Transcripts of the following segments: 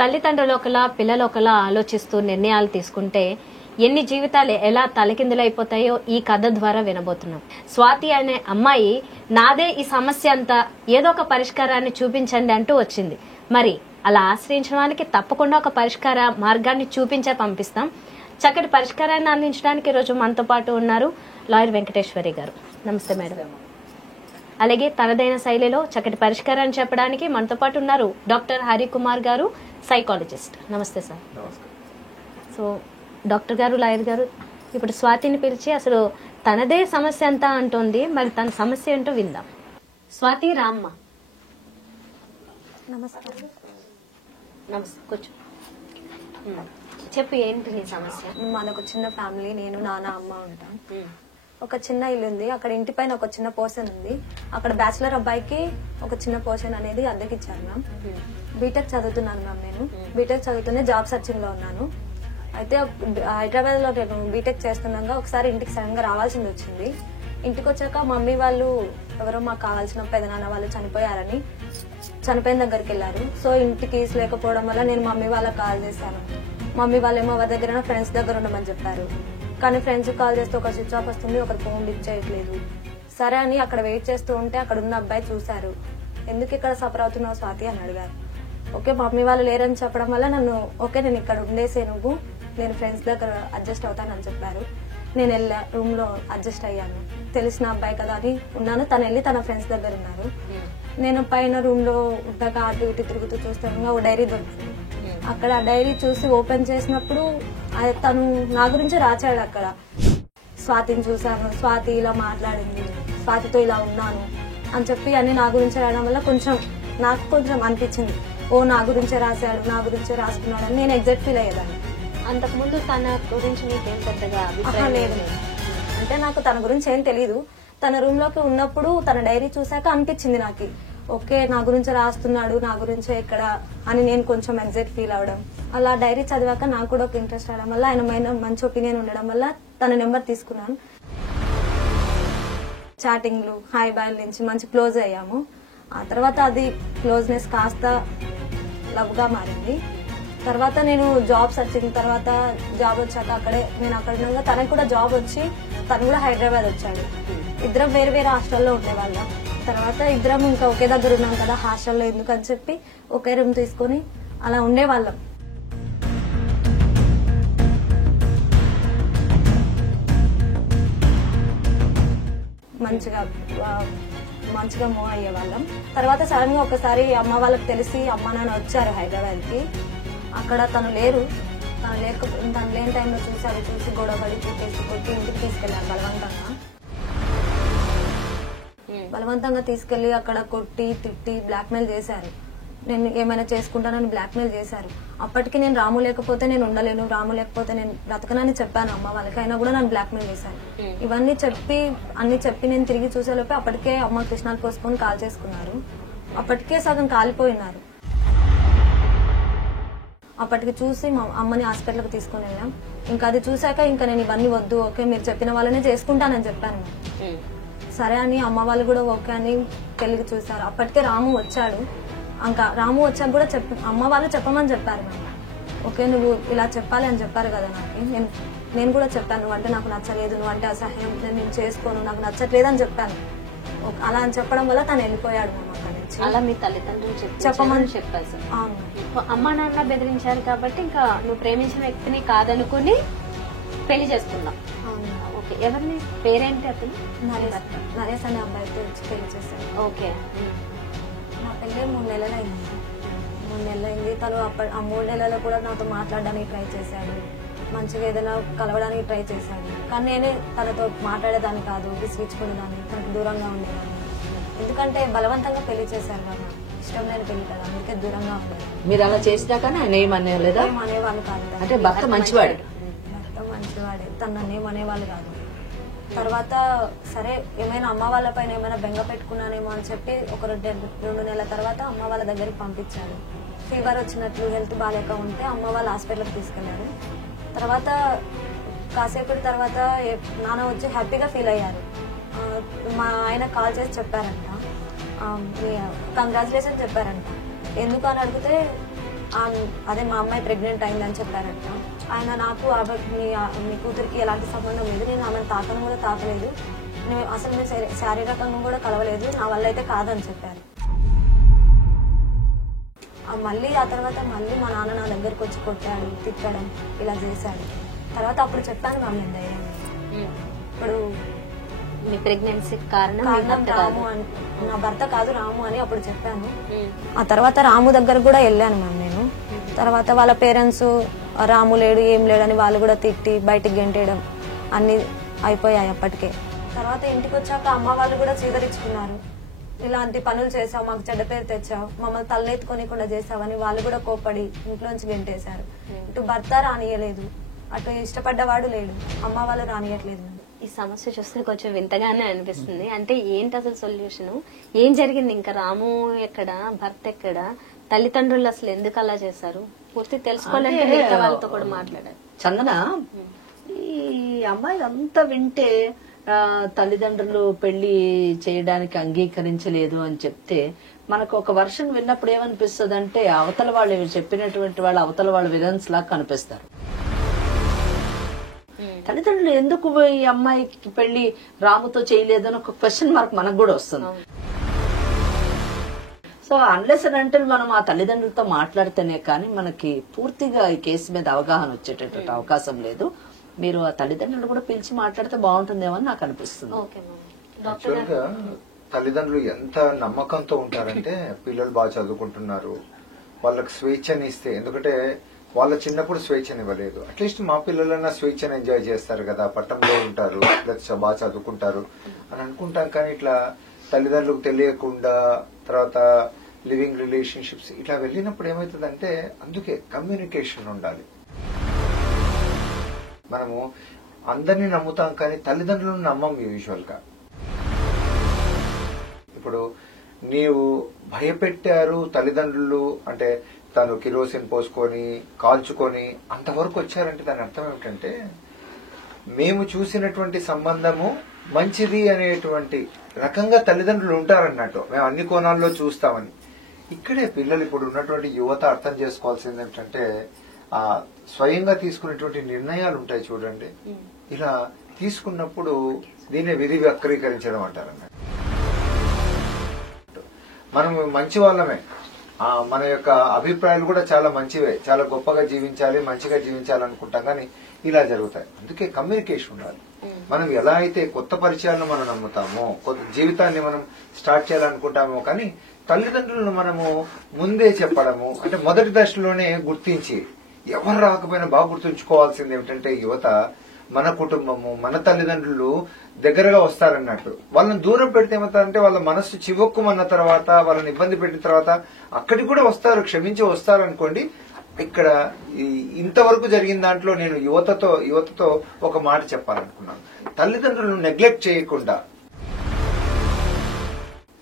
తల్లిదండ్రులు ఒకలా పిల్లలు ఒకలా ఆలోచిస్తూ నిర్ణయాలు తీసుకుంటే ఎన్ని జీవితాలు ఎలా తలకిందులైపోతాయో ఈ కథ ద్వారా వినబోతున్నాం. స్వాతి అనే అమ్మాయి నాదే ఈ సమస్య అంతా, ఏదో ఒక పరిష్కారాన్ని చూపించండి అంటూ వచ్చింది. మరి అలా ఆశ్రయించడానికి తప్పకుండా ఒక పరిష్కార మార్గాన్ని చూపించే పంపిస్తాం. చక్కటి పరిష్కారాన్ని అందించడానికి ఈరోజు మనతో పాటు ఉన్నారు లాయర్ వెంకటేశ్వరి గారు. నమస్తే మేడం. అలాగే తనదైన శైలిలో చక్కటి పరిష్కారాన్ని చెప్పడానికి మనతో పాటు ఉన్నారు డాక్టర్ హరికుమార్ గారు, సైకాలజిస్ట్. నమస్తే సార్. సో డాక్టర్ గారు, లాయర్ గారు, ఇప్పుడు స్వాతిని పిలిచి అసలు తనదే సమస్య అంతా అంటోంది, మరి తన సమస్య ఏంటో విందాం. స్వాతి రామ్మ. నమస్కారం. నమస్తే, కూర్చో. చెప్పు, ఏంటి నీ సమస్య? మాదొక చిన్న ఫ్యామిలీ, నేను నాన్న అమ్మ ఉంటాం. ఒక చిన్న ఇల్లు ఉంది, అక్కడ ఇంటి పైన ఒక చిన్న పోర్షన్ ఉంది. అక్కడ బ్యాచిలర్ అబ్బాయికి ఒక చిన్న పోర్షన్ అనేది అద్దెకిచ్చాను మ్యామ్. బీటెక్ చదువుతున్నాను మ్యామ్. నేను బీటెక్ చదువుతూనే జాబ్ సర్చింగ్ లో ఉన్నాను. అయితే హైదరాబాద్ లో నేను బీటెక్ చేస్తున్నాగా ఒకసారి ఇంటికి సడన్ గా రావాల్సింది వచ్చింది. ఇంటికి వచ్చాక మమ్మీ వాళ్ళు ఎవరో మాకు కావాల్సిన పెదనాన్న వాళ్ళు చనిపోయారని చనిపోయిన దగ్గరికి వెళ్ళారు. సో ఇంటికి లేకపోవడం వల్ల నేను మమ్మీ వాళ్ళకి కాల్ చేశాను. మమ్మీ వాళ్ళేమో ఎవరి దగ్గర ఫ్రెండ్స్ దగ్గర ఉండమని చెప్పారు. కానీ ఫ్రెండ్స్ కాల్ చేస్తే ఒక స్విచ్ ఆఫ్ వస్తుంది, ఒకరు ఫోన్ లిఫ్ట్ చేయట్లేదు. సరే అని అక్కడ వెయిట్ చేస్తూ ఉంటే అక్కడ ఉన్న అబ్బాయి చూశారు. ఎందుకు ఇక్కడ సఫర్ అవుతున్నావు స్వాతి అని అడిగారు. ఓకే మమ్మీ వాళ్ళు లేరని చెప్పడం వల్ల నన్ను ఓకే నేను ఇక్కడ ఉండేసే, నువ్వు నేను ఫ్రెండ్స్ దగ్గర అడ్జస్ట్ అవుతానని చెప్పారు. నేను వెళ్ళా, రూమ్ లో అడ్జస్ట్ అయ్యాను. తెలిసిన అబ్బాయి కదా అని ఉన్నాను. తను వెళ్ళి తన ఫ్రెండ్స్ దగ్గర ఉన్నారు. నేను పైన రూమ్ లో ఉంటాక అటు ఇటు తిరుగుతూ చూస్తాను, ఒక డైరీ దొరికింది. అక్కడ ఆ డైరీ చూసి ఓపెన్ చేసినప్పుడు తను నా గురించి రాశాడు. అక్కడ స్వాతిని చూశాను, స్వాతి ఇలా మాట్లాడింది, స్వాతితో ఇలా ఉన్నాను అని చెప్పి అన్ని నా గురించి రాయడం వల్ల నాకు కొంచెం అనిపించింది, ఓ నా గురించే రాశాడు, నా గురించే రాసుకున్నాడు అని నేను ఎగ్జాక్ట్ ఫీల్ అయ్యేదాన్ని. అంతకుముందు తన గురించి మీకేం పెద్దగా లేదు, అంటే నాకు తన గురించి ఏం తెలీదు. తన రూమ్ లోకి ఉన్నప్పుడు తన డైరీ చూసాక అనిపించింది నాకు, ఓకే నా గురించి రాస్తున్నాడు, నా గురించే ఇక్కడ అని నేను కొంచెం ఎగ్జైట్ ఫీల్ అవడం. అలా డైరీ చదివాక నాకు కూడా ఒక ఇంట్రెస్ట్ రావడం వల్ల, ఆయన మీద మంచి ఒపీనియన్ ఉండడం వల్ల తన నెంబర్ తీసుకున్నాను. చాటింగ్లు, హాయ్ బాయ్ నుంచి మంచి క్లోజ్ అయ్యాము. ఆ తర్వాత అది క్లోజ్నెస్ కాస్త లవ్ గా మారింది. తర్వాత నేను జాబ్ సర్చింగ్, తర్వాత జాబ్ వచ్చాక నేను అక్కడ ఉండగా తనకు కూడా జాబ్ వచ్చి తను కూడా హైదరాబాద్ వచ్చాడు. ఇద్దరం వేరే వేరే హాస్టల్లో ఉండేవాళ్ళం. తర్వాత ఇద్దరం ఇంకా ఒకే దగ్గర ఉన్నాం కదా హాస్టల్లో, ఎందుకని చెప్పి ఒకే రూమ్ తీసుకొని అలా ఉండేవాళ్ళం. మంచిగా మూవ్ అయ్యేవాళ్ళం. తర్వాత సడన్ గా ఒకసారి అమ్మ వాళ్ళకి తెలిసి అమ్మ నాన్న వచ్చారు హైదరాబాద్ కి. అక్కడ తను లేరు. తను లేని టైంలో చూసి గొడవపడి కొట్టి ఇంటికి తీసుకెళ్లారు బలవంతంగా తీసుకెళ్లి అక్కడ కొట్టి తిట్టి బ్లాక్మెయిల్ చేశారు. నేను ఏమైనా చేసుకుంటానని బ్లాక్మెయిల్ చేశారు. అప్పటికి నేను రాము లేకపోతే నేను ఉండలేను, రాము లేకపోతే నేను బ్రతకనని చెప్పాను అమ్మ వాళ్ళకి. అయినా కూడా నన్ను బ్లాక్మెయిల్ చేశారు. ఇవన్నీ చెప్పి నేను తిరిగి చూసేలోపే అప్పటికే అమ్మ కృష్ణాలు పోసుకొని కాల్ చేసుకున్నారు. అప్పటికే సగం కాలిపోయినారు. అప్పటికి చూసి మా అమ్మని హాస్పిటల్కి తీసుకుని వెళ్ళాం. ఇంకా అది చూసాక ఇంకా నేను ఇవన్నీ వద్దు, ఓకే మీరు చెప్పిన వాళ్ళనే చేసుకుంటానని చెప్పాను. సరే అని అమ్మ వాళ్ళు కూడా ఓకే అని పెళ్లికి చూసారు. అప్పటికే రాము వచ్చాడు. ఇంకా రాము వచ్చాక కూడా అమ్మ వాళ్ళు చెప్పమని చెప్పారు. ఓకే నువ్వు ఇలా చెప్పాలి అని చెప్పారు కదా నాకు. నేను కూడా చెప్పాను, నువ్వంటే నాకు నచ్చలేదు, నువ్వంటే అసహ్యం, నేను చేసుకోను, నాకు నచ్చట్లేదు అని చెప్పాను. అలా అని చెప్పడం వల్ల తను వెళ్ళిపోయాడు. అలా మీ తల్లిదండ్రులు చెప్పమని చెప్పారు. అమ్మ నాన్న బెదిరించారు కాబట్టి ఇంకా నువ్వు ప్రేమించిన వ్యక్తిని కాదనుకుని పెళ్లి చేసుకున్నావు. ఓకే, ఎవరిని పేరేంటి? అతను నరేష్ అనే అబ్బాయితో పెళ్లి చేశాను. ఓకే, నా పెళ్ళి 3 నెలలు అయింది. 3 నెలలు అయింది. తను ఆ 3 నెలల్లో కూడా నాతో మాట్లాడడానికి ట్రై చేశాడు, మంచిగా ఏదైనా కలవడానికి ట్రై చేశాడు. కానీ నేనే తనతో మాట్లాడేదాన్ని కాదు, విసిగించుకునేదాన్ని, తనకు దూరంగా ఉండేదాన్ని. ఎందుకంటే బలవంతంగా పెళ్లి చేశారు కదా, ఇష్టం లేని పెళ్లి కదా, అందుకే దూరంగా ఉండేది. మీరు అలా చేసినా కానీ ఆయన ఏమనేవాళ్ళేదా? అనేవాళ్ళు కాదు. అంటే భర్త మంచివాడు? భర్త మంచివాడే, తను నన్నేమనేవాళ్ళు కాదు. తర్వాత సరే ఏమైనా అమ్మ వాళ్ళ పైన ఏమైనా బెంగ పెట్టుకున్నానేమో అని చెప్పి ఒక 2 నెలల తర్వాత అమ్మ వాళ్ళ దగ్గరికి పంపించారు. ఫీవర్ వచ్చినట్లు, హెల్త్ బాగాలేక ఉంటే అమ్మ వాళ్ళు హాస్పిటల్కి తీసుకెళ్లారు. తర్వాత కాసేపటి తర్వాత నాన్న వచ్చి హ్యాపీగా ఫీల్ అయ్యారు. మా ఆయన కాల్ చేసి చెప్పారంట, కంగ్రాచులేషన్ చెప్పారంట. ఎందుకు అని అడిగితే అదే మా అమ్మాయి ప్రెగ్నెంట్ అయిందని చెప్పారంట. ఆయన నాకు మీ కూతురికి ఎలాంటి సంబంధం లేదు, నేను ఆమెను తాకను కూడా తాకలేదు, అసలు నేను శారీరకంగా కూడా కలవలేదు, నా వల్ల అయితే కాదని చెప్పారు. మళ్ళీ ఆ తర్వాత మళ్ళీ మా నాన్న నా దగ్గరకు వచ్చి కొట్టాడు, తిట్టడం ఇలా చేశాడు. తర్వాత అప్పుడు చెప్పాను మ్యామ్ నేను ధైర్యంగా, ఇప్పుడు మీ ప్రెగ్నెన్సీ కారణం రాము అని, నా భర్త కాదు రాము అని అప్పుడు చెప్పాను. ఆ తర్వాత రాము దగ్గర కూడా వెళ్ళాను మ్యామ్ నేను. తర్వాత వాళ్ళ పేరెంట్స్ రాము లేడు ఏం లేడు అని వాళ్ళు కూడా తిట్టి బయటికి గెంటేయడం అన్ని అయిపోయాయి అప్పటికే. తర్వాత ఇంటికి వచ్చాక అమ్మ వాళ్ళు కూడా చీదరించుకున్నారు, ఇలాంటి పనులు చేసావు, మాకు చెడ్డ పేరు తెచ్చావు, మమ్మల్ని తలెత్తుకొని కూడా చేసావని వాళ్ళు కూడా కోప్పడి ఇంట్లోంచి గెంటేశారు. ఇటు భర్త రానియలేదు, అటు ఇష్టపడ్డవాడు లేడు, అమ్మ వాళ్ళు రానియట్లేదు. ఈ సమస్య చూస్తే కొంచెం వింతగానే అనిపిస్తుంది. అంటే ఏంటి అసలు సొల్యూషన్, ఏం జరిగింది? ఇంకా రాము ఎక్కడ, భర్త ఎక్కడ, తల్లిదండ్రులు అసలు ఎందుకు అలా చేశారు పూర్తి తెలుసుకోవాలంటే మిగతా వాళ్ళతో కూడా మాట్లాడారు. చందన, ఈ అమ్మాయి అంతా వింటే తల్లిదండ్రులు పెళ్లి చేయడానికి అంగీకరించలేదు అని చెప్తే మనకు ఒక వర్షన్ విన్నప్పుడు ఏమనిపిస్తుంది అంటే అవతల వాళ్ళు చెప్పినటువంటి వాళ్ళు అవతల వాళ్ళు విలన్స్ లాగా కనిపిస్తారు. తల్లిదండ్రులు ఎందుకు ఈ అమ్మాయికి పెళ్లి రాముతో చేయలేదు అని ఒక క్వశ్చన్ మార్క్ మనకు కూడా వస్తుంది. సో అన్లెస్ అండ్ అంటిల్ మనం ఆ తల్లిదండ్రులతో మాట్లాడితేనే కానీ మనకి పూర్తిగా ఈ కేసు మీద అవగాహన వచ్చేటటువంటి అవకాశం లేదు. మీరు ఆ తల్లిదండ్రులు కూడా పిలిచి మాట్లాడితే బాగుంటుందేమో అని నాకు అనిపిస్తుంది. తల్లిదండ్రులు ఎంత నమ్మకంతో ఉంటారంటే పిల్లలు బాగా చదువుకుంటున్నారు, వాళ్ళకి స్వేచ్ఛని ఇస్తే, ఎందుకంటే వాళ్ళ చిన్నప్పుడు స్వేచ్ఛని ఇవ్వలేదు, అట్లీస్ట్ మా పిల్లలన్నా స్వేచ్ఛని ఎంజాయ్ చేస్తారు కదా, పట్టణంలో ఉంటారు, బాగా చదువుకుంటారు అని అనుకుంటాం. కానీ ఇట్లా తల్లిదండ్రులకు తెలియకుండా తర్వాత లివింగ్ రిలేషన్షిప్స్ ఇట్లా వెళ్ళినప్పుడు ఏమవుతుందంటే, అందుకే కమ్యూనికేషన్ ఉండాలి. మనము అందరినీ నమ్ముతాం కానీ తల్లిదండ్రులను నమ్మం యూజువల్ గా. ఇప్పుడు నీవు భయపెట్టారు తల్లిదండ్రులు అంటే తను కిరోసిన్ పోసుకొని కాల్చుకొని అంతవరకు వచ్చారంటే దాని అర్థం ఏమిటంటే మేము చూసినటువంటి సంబంధము మంచిది అనేటువంటి రకంగా తల్లిదండ్రులు ఉంటారన్నట్టు, మేము అన్ని కోణాల్లో చూస్తామని. ఇక్కడే పిల్లలు ఇప్పుడు ఉన్నటువంటి యువత అర్థం చేసుకోవాల్సింది ఏంటంటే ఆ స్వయంగా తీసుకునేటువంటి నిర్ణయాలు ఉంటాయి చూడండి, ఇలా తీసుకున్నప్పుడు దీన్ని విధి వక్రీకరించడం అంటారన్నట్టు. మనం మంచి వాళ్ళమే, మన యొక్క అభిప్రాయాలు కూడా చాలా మంచివే, చాలా గొప్పగా జీవించాలి, మంచిగా జీవించాలనుకుంటాం, కానీ ఇలా జరుగుతాయి. అందుకే కమ్యూనికేషన్ ఉండాలి. మనం ఎలా అయితే కొత్త పరిచయాలను మనం నమ్ముతామో, కొత్త జీవితాన్ని మనం స్టార్ట్ చేయాలనుకుంటామో, కానీ తల్లిదండ్రులను మనము ముందే చెప్పడము అంటే మొదటి దశలోనే గుర్తించి, ఎవరు రాకపోయినా బాగా గుర్తుంచుకోవాల్సింది ఏమిటంటే యువత మన కుటుంబము మన తల్లిదండ్రులు దగ్గరగా వస్తారన్నట్టు. వాళ్ళని దూరం పెడితే ఏమవుతారంటే వాళ్ళ మనస్సు చివక్కుమన్న తర్వాత, వాళ్ళని ఇబ్బంది పెట్టిన తర్వాత అక్కడికి కూడా వస్తారు, క్షమించి వస్తారు అనుకోండి. ఇక్కడ ఇంతవరకు జరిగిన దాంట్లో నేను యువతతో ఒక మాట చెప్పాలనుకున్నాను. తల్లిదండ్రులను నెగ్లెక్ట్ చేయకుండా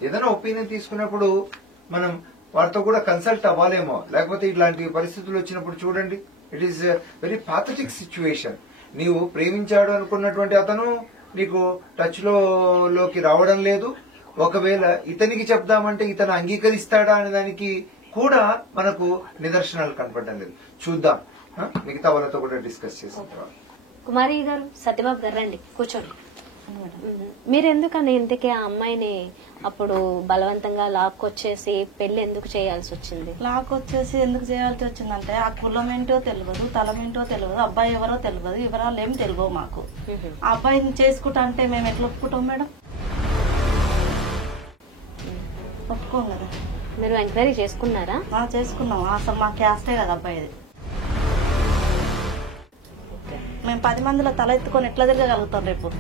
ఏదైనా ఒపీనియన్ తీసుకున్నప్పుడు మనం వారితో కూడా కన్సల్ట్ అవ్వాలేమో, లేకపోతే ఇట్లాంటి పరిస్థితులు వచ్చినప్పుడు చూడండి, it is very pathetic situation. నీవు ప్రేమించాడు అనుకున్నటువంటి అతను నీకు టచ్ లోకి రావడం లేదు. ఒకవేళ ఇతనికి చెప్దామంటే ఇతను అంగీకరిస్తాడా అనే దానికి కూడా మనకు నిదర్శనాలు కనపడడం లేదు. చూద్దాం, మిగతా వాళ్ళతో కూడా డిస్కస్ చేసిన తర్వాత. కుమారి గారు, సత్యబాబు గారు రండి కూర్చోండి. మీరు ఎందుకని ఇంతకీ ఆ అమ్మాయిని అప్పుడు బలవంతంగా లాక్కొచ్చేసి పెళ్లి ఎందుకు చేయాల్సి వచ్చింది? లాక్కొచ్చేసి ఎందుకు చేయాల్సి వచ్చిందంటే ఆ కులం ఏంటో తెలియదు, తలమేంటో తెలియదు, అబ్బాయి ఎవరో తెలియదు, వివరాలు ఏం తెలియవు మాకు. ఆ అబ్బాయిని చేసుకుంటా అంటే మేము ఎట్లా ఒప్పుకుంటాం మేడం? ఒప్పుకోం కదా. మీరు ఎంక్వైరీ చేసుకున్నారా? చేసుకున్నాం. అసలు మా క్యాస్టే కదా అబ్బాయిది. మేము 10 మందిలో తల ఎత్తుకొని ఎట్లా తిరగలుగుతాం రేపు?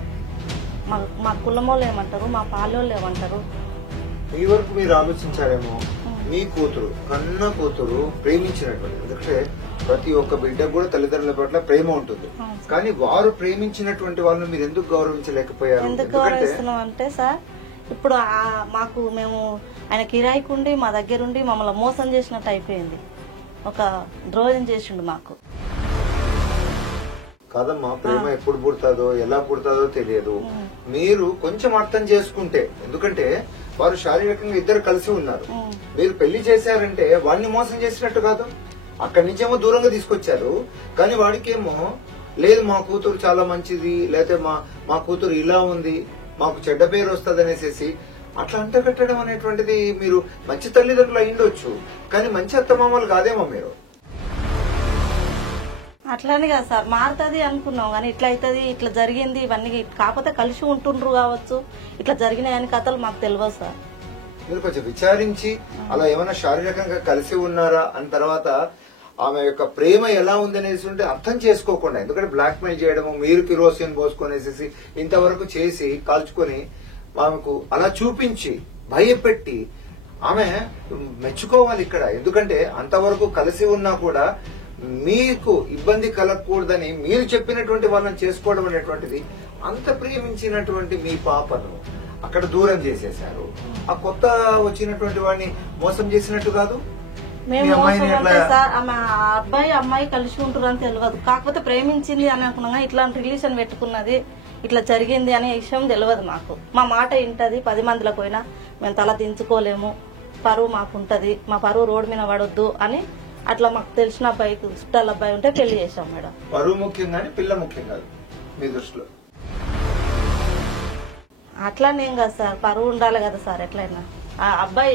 మా కులమోళ్ళు ఏమంటారు, మా పాలోళ్ళు ఏమంటారు? ఈ వరకు మీరు ఆలోచించారేమో, మీ కూతురు కన్న కూతురు ప్రేమించినటువంటి, ఎందుకంటే ప్రతి ఒక్క బిడ్డకు కూడా తల్లిదండ్రుల పట్ల ప్రేమ ఉంటుంది, కానీ వారు ప్రేమించినటువంటి వాళ్ళని మీరు ఎందుకు గౌరవించలేకపోయారు? ఎందుకు గౌరవిస్తున్నాం అంటే సార్, ఇప్పుడు మేము ఆయన కిరాయికుండి మా దగ్గరుండి మమ్మల్ని మోసం చేసినట్టు అయిపోయింది. ఒక ద్రోహం చేసిండు మాకు. కాదమ్మా, ప్రేమ ఎప్పుడు పుడతాదో ఎలా పుడతాదో తెలియదు. మీరు కొంచెం అర్థం చేసుకుంటే, ఎందుకంటే వారు శారీరకంగా ఇద్దరు కలిసి ఉన్నారు, మీరు పెళ్లి చేశారంటే వాడిని మోసం చేసినట్టు కాదు. అక్కడి నుంచేమో దూరంగా తీసుకొచ్చారు. కానీ వాడికేమో లేదు మా కూతురు చాలా మంచిది, లేకపోతే మా కూతురు ఇలా ఉంది, మాకు చెడ్డ పేరు వస్తుంది అనేసి అట్లా అంట కట్టడం అనేటువంటిది, మీరు మంచి తల్లిదండ్రులు అయ్యిండొచ్చు కానీ మంచి అత్తమామలు కాదేమో మీరు. అట్లానే కదా సార్, మారుతుంది అనుకున్నాం కానీ ఇట్లా అవుతుంది, ఇట్లా జరిగింది ఇవన్నీ కాకపోతే కలిసి ఉంటుండ్రు కావచ్చు, ఇట్లా జరిగినాయని కథలు మాకు తెలియదు సార్. మీరు కొంచెం విచారించి అలా ఏమైనా శారీరకంగా కలిసి ఉన్నారా అని తర్వాత ఆమె యొక్క ప్రేమ ఎలా ఉందనేసి ఉంటే అర్థం చేసుకోకుండా, ఎందుకంటే బ్లాక్ మెయిల్ చేయడము, మీరు కిరోసిన్ పోసుకొనేసేసి ఇంతవరకు చేసి కాల్చుకొని ఆమెకు అలా చూపించి భయపెట్టి ఆమె మెచ్చుకోవాలి ఇక్కడ. ఎందుకంటే అంతవరకు కలిసి ఉన్నా కూడా మీకు ఇబ్బంది కలగకూడదని మీరు చెప్పినటువంటి వాళ్ళని చేసుకోవడం అనేటువంటిది, అంత ప్రేమించినటువంటి మీ పాపను అక్కడ దూరం చేసేశారు. ఆ కొత్త వచ్చినటువంటి వాడిని మోసం చేసినట్టు కాదు. మేము మోసం అంటే సార్ ఆమె అబ్బాయి అమ్మాయి కలిసి ఉంటురని తెలియదు, కాకపోతే ప్రేమించింది అని అనుకున్నాగా ఇట్లాంటి రిలేషన్ పెట్టుకున్నది, ఇట్లా జరిగింది అనే విషయం తెలియదు మాకు. మా మాట వింటది, 10 మందిలో పోయినా మేము తల దించుకోలేము, పరువు మాకుంటది, మా పరువు రోడ్డు మీద పడొద్దు అని అట్లా మాకు తెలిసిన అబ్బాయికి చుట్టాల అబ్బాయి ఉంటే పెళ్లి చేశాం మేడం. పరువు ముఖ్యం కానీ పిల్ల ముఖ్యం కాదు మీ దృష్టిలో? అట్లానేం కాదు సార్, పరువు ఉండాలి కదా సార్. ఎట్లయినా ఆ అబ్బాయి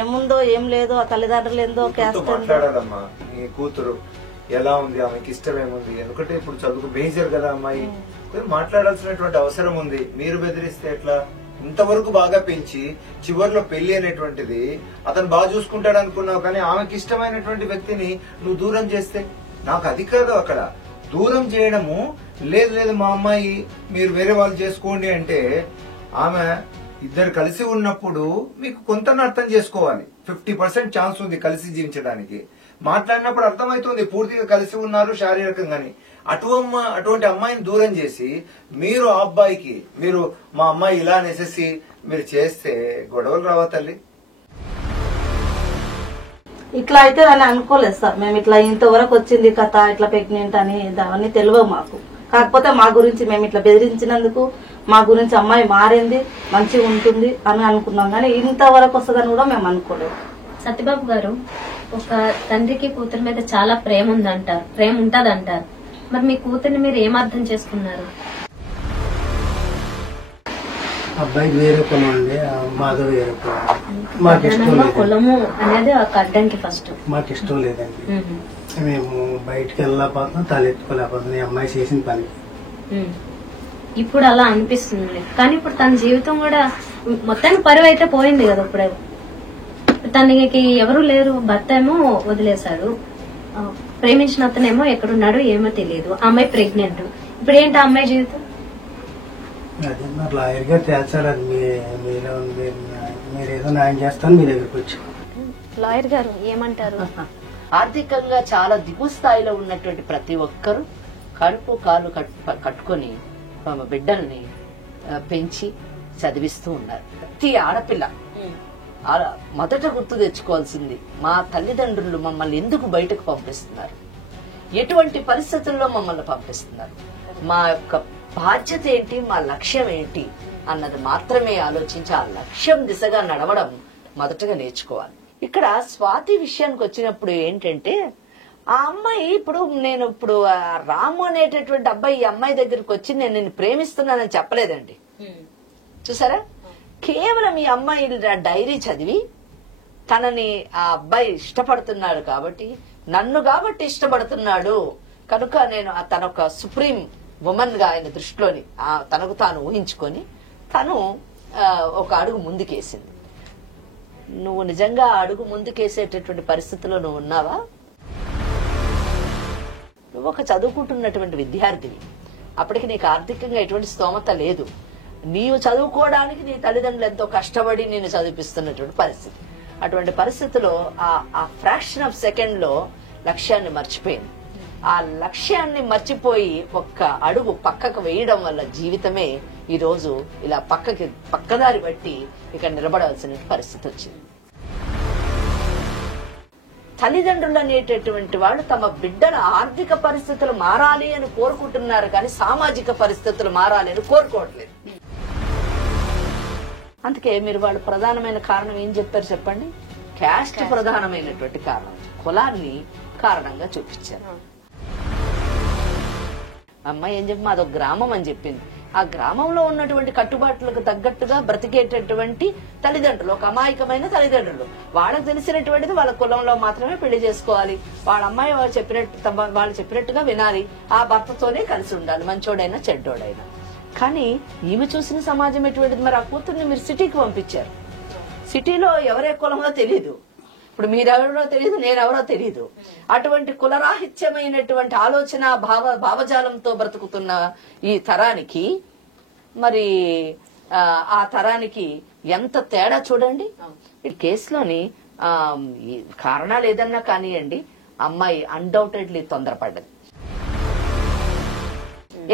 ఏముందో ఏం లేదో, ఆ తల్లిదండ్రులు ఏందో క్యాస్ట్ మాట్లాడాలమ్మా. నీ కూతురు ఎలా ఉంది, ఆమెకి ఇష్టం ఏముంది, ఎందుకంటే ఇప్పుడు చదువుకు బేజర్ కదా అమ్మాయి, మాట్లాడాల్సినటువంటి అవసరం ఉంది. మీరు బెదిరిస్తే ఎట్లా? ఇంతవరకు బాగా పెంచి చివరిలో పెళ్లి అనేటువంటిది అతను బాగా చూసుకుంటాడు అనుకున్నావు, కానీ ఆమెకి ఇష్టమైనటువంటి వ్యక్తిని నువ్వు దూరం చేస్తే, నాకు అది కాదు అక్కడ దూరం చేయడము. లేదు మా అమ్మాయి మీరు వేరే వాళ్ళు చేసుకోండి అంటే, ఆమె ఇద్దరు కలిసి ఉన్నప్పుడు మీకు కొంత అర్థం చేసుకోవాలి. 50% ఛాన్స్ ఉంది కలిసి జీవించడానికి. మాట్లాడినప్పుడు అర్థమవుతుంది పూర్తిగా కలిసి ఉన్నారు శారీరకంగాని. అటువంటి అమ్మాయిని దూరం చేసి మీరు ఆ అబ్బాయికి మీరు మా అమ్మాయి ఇలా అనేసి మీరు చేస్తే గొడవలు రావా తల్లి? ఇట్లా అయితే అని అనుకోలేదు సార్. మేము ఇట్లా ఇంతవరకు వచ్చింది కథ, ఇట్లా ప్రెగ్నెంట్ అని అవన్నీ తెలియవు మాకు. కాకపోతే మా గురించి మేము ఇట్లా బెదిరించినందుకు మా గురించి అమ్మాయి మారింది, మంచిగా ఉంటుంది అని అనుకున్నాం, కానీ ఇంతవరకు వస్తుందని కూడా మేము అనుకోలేదు. సత్యబాబు గారు, ఒక తండ్రికి కూతురు మీద చాలా ప్రేమ ఉందంటారు, ప్రేమ ఉంటదంటారు. మరి మీ కూతుర్ని మీరు ఏం అర్థం చేసుకున్నారు? అబ్బాయి వేరే కులం అండి, మాధవ్ వేరే కులం. మాకు ఇష్టం లేదు, కులము అనేది ఒక అడ్డంకి ఫస్ట్. మాకు ఇష్టం లేదండి. మేము బయటకు వెళ్ళలేకపోతున్నాం, తలెత్తుకోలేకపోతున్నాం ఈ అమ్మాయి చేసిన పని. ఇప్పుడు అలా అనిపిస్తుంది, కానీ ఇప్పుడు తన జీవితం కూడా మొత్తానికి పరువు అయితే పోయింది కదా. ఇప్పుడు తనకి ఎవరు లేరు, భర్త ఏమో వదిలేశాడు, ప్రేమించిన అతనేమో ఎక్కడున్నాడో ఏమో తెలియదు, అమ్మాయి ప్రెగ్నెంట్. ఇప్పుడు ఏంటి ఆ అమ్మాయి జీవితం? అదే మరి లాయర్ గా తేల్చాలి, అది మీరేదో న్యాయం చేస్తాను మీ దగ్గరకు వచ్చి. లాయర్ గారు ఏమంటారు? ఆర్థికంగా చాలా దిగు స్థాయిలో ఉన్నటువంటి ప్రతి ఒక్కరూ కడుపు కాలు కట్టుకొని తమ బిడ్డల్ని పెంచి చదివిస్తూ ఉన్నారు. ప్రతి ఆడపిల్ల మొదట గుర్తు తెచ్చుకోవాల్సింది, మా తల్లిదండ్రులు మమ్మల్ని ఎందుకు బయటకు పంపిస్తున్నారు, ఎటువంటి పరిస్థితుల్లో మమ్మల్ని పంపిస్తున్నారు, మా యొక్క బాధ్యత ఏంటి, మా లక్ష్యం ఏంటి అన్నది మాత్రమే ఆలోచించి ఆ లక్ష్యం దిశగా నడవడం మొదటగా నేర్చుకోవాలి. ఇక్కడ స్వాతి విషయానికి వచ్చినప్పుడు ఏంటంటే, ఆ అమ్మాయి ఇప్పుడు రాము అనేటటువంటి అబ్బాయి ఈ అమ్మాయి దగ్గరికి వచ్చి నేను నిన్ను ప్రేమిస్తున్నానని చెప్పలేదండి. చూసారా, కేవలం ఈ అమ్మాయి డైరీ చదివి తనని ఆ అబ్బాయి ఇష్టపడుతున్నాడు కాబట్టి, నన్ను కాబట్టి ఇష్టపడుతున్నాడు కనుక నేను తనొక సుప్రీం ఉమెన్ గా ఆయన దృష్టిలోని తనకు తాను ఊహించుకొని తను ఒక అడుగు ముందుకేసింది. నువ్వు నిజంగా అడుగు ముందుకేసేటటువంటి పరిస్థితిలో నువ్వు ఉన్నావా? నువ్వు ఒక చదువుకుంటున్నటువంటి విద్యార్థిని, అప్పటికి నీకు ఆర్థికంగా ఎటువంటి స్తోమత లేదు, నీవు చదువుకోవడానికి నీ తల్లిదండ్రులు ఎంతో కష్టపడి నేను చదివిస్తున్నటువంటి పరిస్థితి. అటువంటి పరిస్థితిలో ఆ ఫ్రాక్షన్ ఆఫ్ సెకండ్ లో లక్ష్యాన్ని మర్చిపోయింది. ఆ లక్ష్యాన్ని మర్చిపోయి ఒక్క అడుగు పక్కకు వేయడం వల్ల జీవితమే ఈ రోజు ఇలా పక్కదారి బట్టి ఇక్కడ నిలబడాల్సిన పరిస్థితి వచ్చింది. తల్లిదండ్రులు అనేటటువంటి వాళ్ళు తమ బిడ్డల ఆర్థిక పరిస్థితులు మారాలి అని కోరుకుంటున్నారు, కానీ సామాజిక పరిస్థితులు మారాలి అని కోరుకోవట్లేదు. అందుకే మీరు వాళ్ళు ప్రధానమైన కారణం ఏం చెప్పారు చెప్పండి? క్యాస్ట్ ప్రధానమైనటువంటి కారణం. కులాన్ని కారణంగా చూపించారు. అమ్మాయి ఏం చెప్పి మాదొక గ్రామం అని చెప్పింది. ఆ గ్రామంలో ఉన్నటువంటి కట్టుబాట్లకు తగ్గట్టుగా బ్రతికేటటువంటి తల్లిదండ్రులు, ఒక అమాయకమైన తల్లిదండ్రులు, వాళ్ళకి తెలిసినటువంటిది వాళ్ళ కులంలో మాత్రమే పెళ్లి చేసుకోవాలి, వాళ్ళ అమ్మాయి వాళ్ళు చెప్పినట్టుగా వినాలి, ఆ భర్తతోనే కలిసి ఉండాలి, మంచోడైనా చెడ్డోడైనా. కానీ ఈమె చూసిన సమాజం ఎటువంటిది? మరి ఆ కూతుర్ని మీరు సిటీకి పంపించారు. సిటీలో ఎవరే కులంలో తెలీదు, ఇప్పుడు మీరెవరో తెలియదు, నేనెవరో తెలియదు. అటువంటి కులరాహిత్యమైనటువంటి ఆలోచన భావజాలంతో బ్రతుకుతున్న ఈ తరానికి, మరి ఆ తరానికి ఎంత తేడా చూడండి. ఈ కేసులోని కారణాలు ఏదన్నా కానివ్వండి, అమ్మాయి అన్డౌటెడ్లీ తొందరపడ్డది.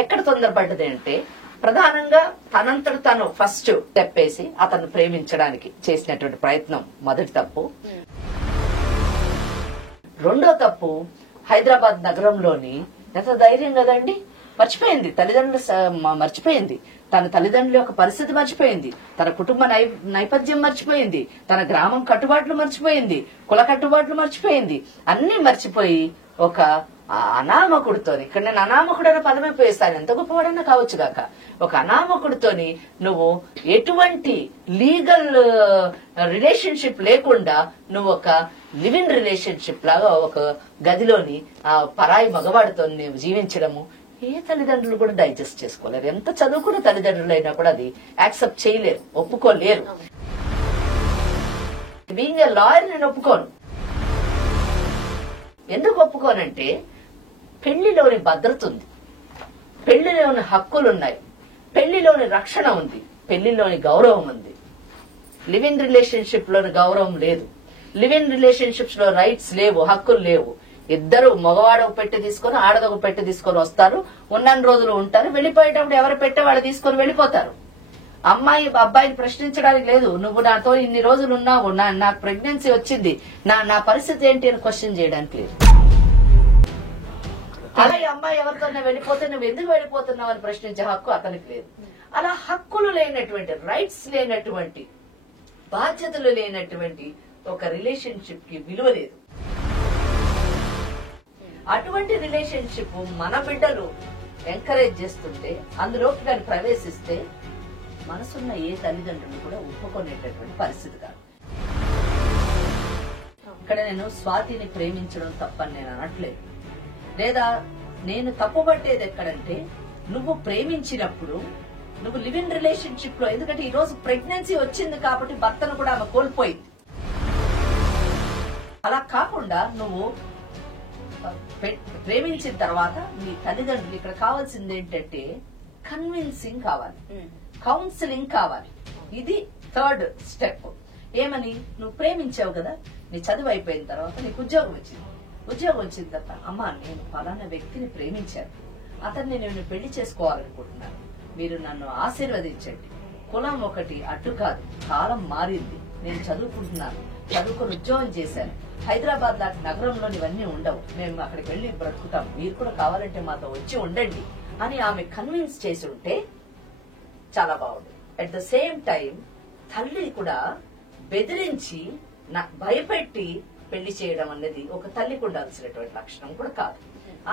ఎక్కడ తొందరపడ్డది అంటే, ప్రధానంగా తనంతట తను ఫస్ట్ స్టెప్ వేసి అతను ప్రేమించడానికి చేసినటువంటి ప్రయత్నం మొదటి తప్పు. రెండో తప్పు, హైదరాబాద్ నగరంలోని ఎంత ధైర్యం కదండి, మర్చిపోయింది తల్లిదండ్రులు, మర్చిపోయింది తన తల్లిదండ్రుల యొక్క పరిస్థితి, మర్చిపోయింది తన కుటుంబ నేపథ్యం, మర్చిపోయింది తన గ్రామం కట్టుబాట్లు, మర్చిపోయింది కుల కట్టుబాట్లు, మర్చిపోయింది అన్ని మర్చిపోయి ఒక అనామకుడితోని, ఇక్కడ నేను అనామకుడు అనే పదమే ఉపయోగిస్తాను, ఎంత గొప్పవాడన్నా కావచ్చు గాక, ఒక అనామకుడితోని నువ్వు ఎటువంటి లీగల్ రిలేషన్షిప్ లేకుండా నువ్వు ఒక లివింగ్ రిలేషన్షిప్ లాగా ఒక గదిలోని ఆ పరాయి మగవాడితో నువ్వు జీవించడము ఏ తల్లిదండ్రులు కూడా డైజెస్ట్ చేసుకోలేరు. ఎంత చదువుకున్న తల్లిదండ్రులు అయినా కూడా అది యాక్సెప్ట్ చేయలేరు, ఒప్పుకోలేరు. బీయింగ్ ఏ లాయర్ నేను ఒప్పుకోను. ఎందుకు ఒప్పుకోనంటే, పెళ్లిలోని భద్రత ఉంది, పెళ్లిలోని హక్కులున్నాయి, పెళ్లిలోని రక్షణ ఉంది, పెళ్లిలోని గౌరవం ఉంది. లివింగ్ రిలేషన్షిప్ లోని గౌరవం లేదు, లివింగ్ రిలేషన్షిప్స్ లో రైట్స్ లేవు, హక్కులు లేవు. ఇద్దరు మగవాడు ఒక పెట్టి తీసుకొని ఆడదొక పెట్టి తీసుకొని వస్తారు, ఉన్నన్ని రోజులు ఉంటారు, వెళ్ళిపోయేటప్పుడు ఎవరు పెట్టే వాళ్ళు తీసుకొని వెళ్ళిపోతారు. అమ్మాయి అబ్బాయిని ప్రశ్నించడానికి లేదు, నువ్వు నాతో ఇన్ని రోజులు ఉన్నావు, నాకు ప్రెగ్నెన్సీ వచ్చింది, నా పరిస్థితి ఏంటి అని క్వశ్చన్ చేయడానికి లేదు. అలా అమ్మాయి ఎవరితోనే వెళ్ళిపోతే నువ్వు ఎందుకు వెళ్ళిపోతున్నావు అని ప్రశ్నించే హక్కు అతనికి లేదు. అలా హక్కులు లేనటువంటి, రైట్స్ లేనటువంటి, బాధ్యతలు లేనటువంటి ఒక రిలేషన్షిప్ కి విలువ లేదు. అటువంటి రిలేషన్షిప్ మన బిడ్డలు ఎంకరేజ్ చేస్తుంటే, అందులోకి కానీ ప్రవేశిస్తే మనసున్న ఏ తల్లిదండ్రులు కూడా ఒప్పుకునేటటువంటి పరిస్థితి కాదు. ఇక్కడ నేను స్వాతిని ప్రేమించడం తప్పని నేను అనట్లేదు, లేదా నేను తప్పుపట్టేది ఎక్కడంటే, నువ్వు ప్రేమించినప్పుడు నువ్వు లివింగ్ రిలేషన్షిప్ లో, ఎందుకంటే ఈ రోజు ప్రెగ్నెన్సీ వచ్చింది కాబట్టి భర్తను కూడా ఆమె కోల్పోయింది. అలా కాకుండా నువ్వు ప్రేమించిన తర్వాత మీ తల్లిదండ్రులు, ఇక్కడ కావాల్సింది ఏంటంటే కన్విన్సింగ్ కావాలి, కౌన్సిలింగ్ కావాలి. ఇది థర్డ్ స్టెప్. ఏమని, నువ్వు ప్రేమించావు కదా, నీ చదువు అయిపోయిన తర్వాత నీకు ఉద్యోగం వచ్చింది, ఉద్యోగం వచ్చిన తర్వాత అమ్మా నేను ఫలానా వ్యక్తిని ప్రేమించాను, అతన్ని నేను పెళ్లి చేసుకోవాలనుకుంటున్నాను, మీరు నన్ను ఆశీర్వదించండి. కులం ఒకటి అడ్డు కాదు, కాలం మారింది, నేను చదువుకుంటున్నాను, చదువుకుని ఉద్యోగం చేశాను, హైదరాబాద్ లాంటి నగరంలో ఇవన్నీ ఉండవు, మేము అక్కడికి వెళ్లి బ్రతుకుతాం, మీరు కూడా కావాలంటే మాతో వచ్చి ఉండండి అని ఆమె కన్విన్స్ చేసి ఉంటే చాలా బాగుంది. అట్ ద సేమ్ టైం తల్లి కూడా బెదిరించి భయపెట్టి పెళ్లి చేయడం అనేది ఒక తల్లికి ఉండాల్సినటువంటి లక్షణం కూడా కాదు.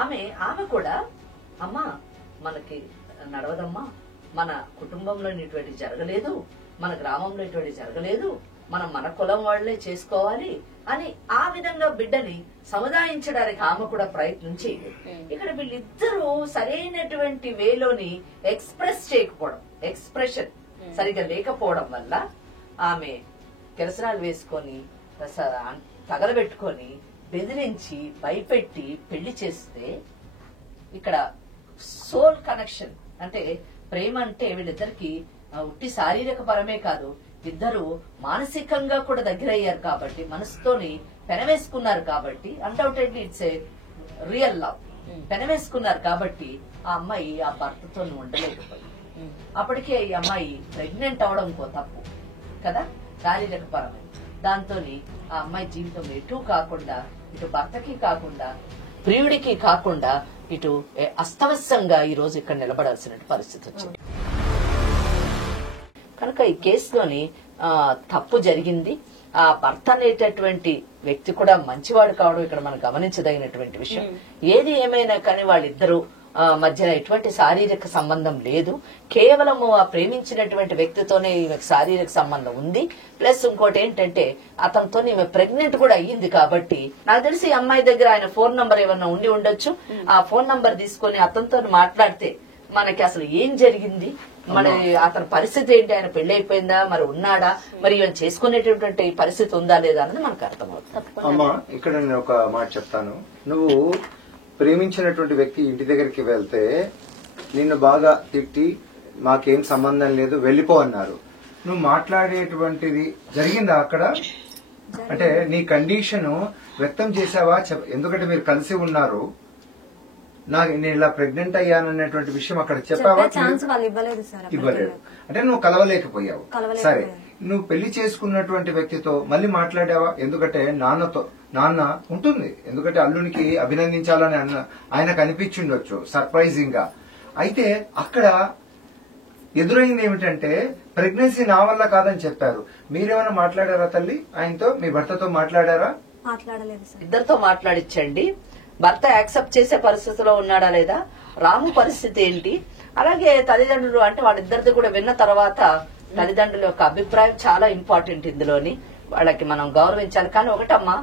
ఆమె కూడా అమ్మా మనకి నడవదమ్మా, మన కుటుంబంలో ఇటువంటి జరగలేదు, మన గ్రామంలో ఇటువంటి జరగలేదు, మన కులం వాళ్లే చేసుకోవాలి అని ఆ విధంగా బిడ్డని సముదాయించడానికి ఆమె కూడా ప్రయత్నం చేయలేదు. ఇక్కడ వీళ్ళిద్దరూ సరైనటువంటి వేలోని ఎక్స్ప్రెస్ చేయకపోవడం, ఎక్స్ప్రెషన్ సరిగా లేకపోవడం వల్ల ఆమె కెరసనాలు వేసుకొని తగలబెట్టుకొని బెదిరించి భయపెట్టి పెళ్లి చేస్తే, ఇక్కడ సోల్ కనెక్షన్ అంటే ప్రేమ అంటే వీళ్ళిద్దరికి ఉట్టి శారీరక పరమే కాదు, ఇద్దరు మానసికంగా కూడా దగ్గర అయ్యారు కాబట్టి, మనసుతోని పెనవేసుకున్నారు కాబట్టి, undoubtedly it's a real love, పెనవేసుకున్నారు కాబట్టి ఆ అమ్మాయి ఆ భర్తతో ఉండలేకపోయింది. అప్పటికే ఈ అమ్మాయి ప్రెగ్నెంట్ అవడం తప్పు కదా, శారీరక పరమే. దాంతో ఆ అమ్మాయి జీవితం ఎటు కాకుండా, ఇటు భర్తకి కాకుండా, ప్రియుడికి కాకుండా, ఇటు అస్తవ్యస్తంగా ఈ రోజు ఇక్కడ నిలబడాల్సిన పరిస్థితి వచ్చింది. కనుక ఈ కేసులోని తప్పు జరిగింది. ఆ భర్త అనేటటువంటి వ్యక్తి కూడా మంచివాడు కావడం ఇక్కడ మనం గమనించదగినటువంటి విషయం. ఏది ఏమైనా కానీ వాళ్ళిద్దరూ మధ్యన ఎటువంటి శారీరక సంబంధం లేదు. కేవలం ఆ ప్రేమించినటువంటి వ్యక్తితోనే ఈమెకు శారీరక సంబంధం ఉంది. ప్లస్ ఇంకోటి ఏంటంటే అతనితో ఈమె ప్రెగ్నెంట్ కూడా అయ్యింది. కాబట్టి నాకు తెలిసి అమ్మాయి దగ్గర ఆయన ఫోన్ నంబర్ ఏమన్నా ఉండి ఉండొచ్చు. ఆ ఫోన్ నంబర్ తీసుకొని అతనితో మాట్లాడితే మనకి అసలు ఏం జరిగింది, మరి అతని పరిస్థితి ఏంటి, ఆయన పెళ్లి అయిపోయిందా, మరి ఉన్నాడా, మరి ఈయన చేసుకునేటటువంటి పరిస్థితి ఉందా లేదా అన్నది మనకు అర్థమవుతుంది. అమ్మా ఇక్కడ నేను ఒక మాట చెప్తాను. నువ్వు ప్రేమించినటువంటి వ్యక్తి ఇంటి దగ్గరికి వెళ్తే నిన్ను బాగా తిట్టి మాకేం సంబంధం లేదు వెళ్ళిపో అన్నారు. నువ్వు మాట్లాడేటువంటిది జరిగిందా అక్కడ? అంటే నీ కండిషన్ వ్యక్తం చేసావా? ఎందుకంటే మీరు కలిసి ఉన్నారు, నేను ఇలా ప్రెగ్నెంట్ అయ్యాననేటువంటి విషయం అక్కడ చెప్పావా? ఛాన్స్ వాళ్ళు ఇవ్వలేదు సార్. ఇవ్వలేదు అంటే నువ్వు కలవలేకపోయావు. సరే, నువ్వు పెళ్లి చేసుకున్నటువంటి వ్యక్తితో మళ్ళీ మాట్లాడావా? ఎందుకంటే నాన్న ఉంటుంది, ఎందుకంటే అల్లునికి అభినందించాలని ఆయనకు అనిపించిండొచ్చు సర్ప్రైజింగ్ గా. అయితే అక్కడ ఎదురైంది ఏమిటంటే ప్రెగ్నెన్సీ నా వల్ల కాదని చెప్పారు. మీరేమైనా మాట్లాడారా తల్లి ఆయనతో? మీ భర్తతో మాట్లాడారా? మాట్లాడలేదు సార్. ఇద్దరితో మాట్లాడించండి. భర్త యాక్సెప్ట్ చేసే పరిస్థితిలో ఉన్నాడా లేదా, రాము పరిస్థితి ఏంటి, అలాగే తల్లిదండ్రులు అంటే వాళ్ళిద్దరిది కూడా విన్న తర్వాత తల్లిదండ్రుల యొక్క అభిప్రాయం చాలా ఇంపార్టెంట్ ఇందులోని. వాళ్ళకి మనం గౌరవించాలి. కానీ ఒకటమ్మా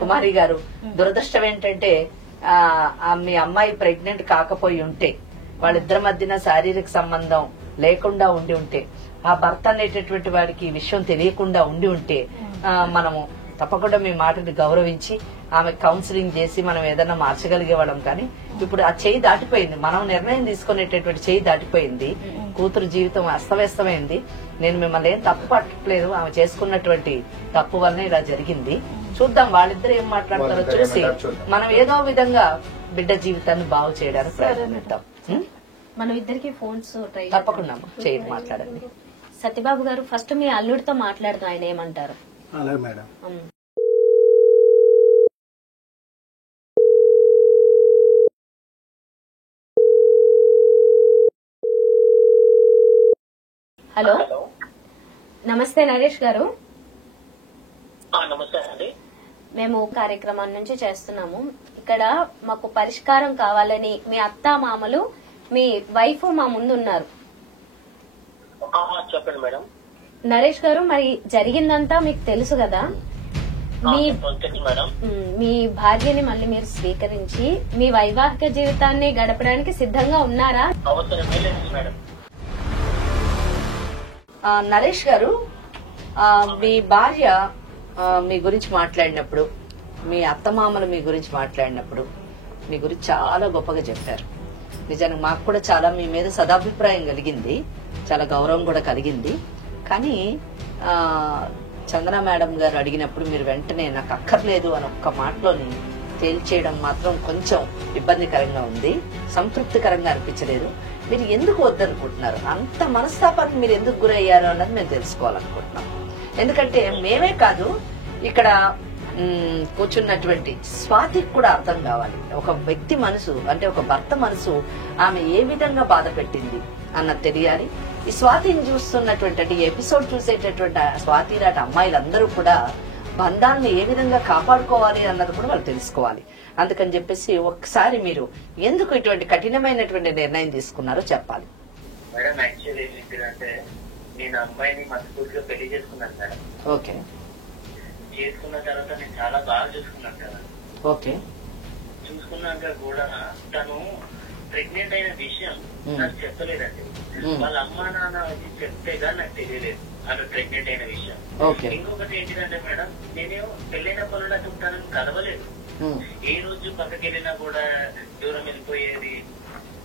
కుమారి గారు, దురదృష్టం ఏంటంటే మీ అమ్మాయి ప్రెగ్నెంట్ కాకపోయి ఉంటే, వాళ్ళిద్దరి మధ్యన శారీరక సంబంధం లేకుండా ఉండి ఉంటే, ఆ భర్త అనేటటువంటి వాడికి ఈ విషయం తెలియకుండా ఉండి ఉంటే మనము తప్పకుండా మీ మాటని గౌరవించి ఆమె కౌన్సిలింగ్ చేసి మనం ఏదైనా మార్చగలిగే వాళ్ళం. కానీ ఇప్పుడు ఆ చేయి దాటిపోయింది, మనం నిర్ణయం తీసుకునేటటువంటి చేయి దాటిపోయింది. కూతురు జీవితం అస్తవ్యస్తమైంది. నేను మిమ్మల్ని ఏం తప్పు పట్టట్లేదు, ఆమె చేసుకున్నటువంటి తప్పు వల్లనే ఇలా జరిగింది. చూద్దాం వాళ్ళిద్దరు ఏం మాట్లాడతారో చూసి మనం ఏదో విధంగా బిడ్డ జీవితాన్ని బాగు చేయడానికి ప్రయత్నిద్దాం. మనం ఇద్దరికి ఫోన్స్ ట్రై తప్పకుండా చేయండి, మాట్లాడండి. సత్యబాబు గారు, ఫస్ట్ మీ అల్లుడితో మాట్లాడదాం, ఆయన ఏమంటారు? అలాగే మేడం. హలో, నమస్తే నరేష్ గారు. నమస్తే అండి. మేము కార్యక్రమం నుంచి చేస్తున్నాము. ఇక్కడ మాకు పరిష్కారం కావాలని మీ అత్త మామలు మీ వైఫ్ మా ముందు ఉన్నారు. చెప్పండి మేడం. నరేష్ గారు, మరి జరిగిందంతా మీకు తెలుసు కదా. మీ భార్యని మళ్ళీ మీరు స్వీకరించి మీ వైవాహిక జీవితాన్ని గడపడానికి సిద్ధంగా ఉన్నారా? నరేష్ గారు, మీ భార్య మీ గురించి మాట్లాడినప్పుడు, మీ అత్తమామలు మీ గురించి మాట్లాడినప్పుడు మీ గురించి చాలా గొప్పగా చెప్పారు. నిజానికి మాకు కూడా చాలా మీ మీద సదాభిప్రాయం కలిగింది, చాలా గౌరవం కూడా కలిగింది. కానీ చందన మేడం గారు అడిగినప్పుడు మీరు వెంటనే నాకు అక్కర్లేదు అని ఒక్క మాటలోని తేల్చేయడం మాత్రం కొంచెం ఇబ్బందికరంగా ఉంది, సంతృప్తికరంగా అనిపించలేదు. మీరు ఎందుకు వద్దనుకుంటున్నారు? అంత మనస్తాపానికి మీరు ఎందుకు గురయ్యారు అన్నది మేము తెలుసుకోవాలనుకుంటున్నాం. ఎందుకంటే మేమే కాదు, ఇక్కడ కూర్చున్నటువంటి స్వాతికి కూడా అర్థం కావాలి. ఒక వ్యక్తి మనసు అంటే ఒక భర్త మనసు ఆమె ఏ విధంగా బాధ పెట్టింది అన్నది తెలియాలి. ఈ స్వాతిని చూస్తున్నటువంటి ఎపిసోడ్ చూసేటటువంటి స్వాతి లాంటి అమ్మాయిలందరూ కూడా బంధాలను ఏ విధంగా కాపాడుకోవాలి అన్నది కూడా వాళ్ళు తెలుసుకోవాలి. అందుకని చెప్పేసి ఒకసారి మీరు ఎందుకు ఇటువంటి కఠినమైనటువంటి నిర్ణయం తీసుకున్నారో చెప్పాలి. మేడం, యాక్చువల్లీ ఏంటంటే నేను అమ్మాయిని మనస్ఫూర్తిగా పెళ్లి చేసుకున్నాను మేడం. ఓకే. చేసుకున్న తర్వాత నేను చాలా బాగా చూసుకున్నాను కదా. ఓకే. చూసుకున్నాక కూడా తను ప్రెగ్నెంట్ అయిన విషయం నాకు చెప్పలేదండి. వాళ్ళ అమ్మా నాన్న చెప్తేగా నాకు తెలియలేదు ఆమె ప్రెగ్నెంట్ అయిన విషయం. ఇంకొకటి ఏంటిదంటే మేడం, నేను పెళ్ళైనప్పుడు నాకు తనను కలవలేదు. ఏ రోజు పక్కకి వెళ్ళినా కూడా దూరం వెళ్ళిపోయేది,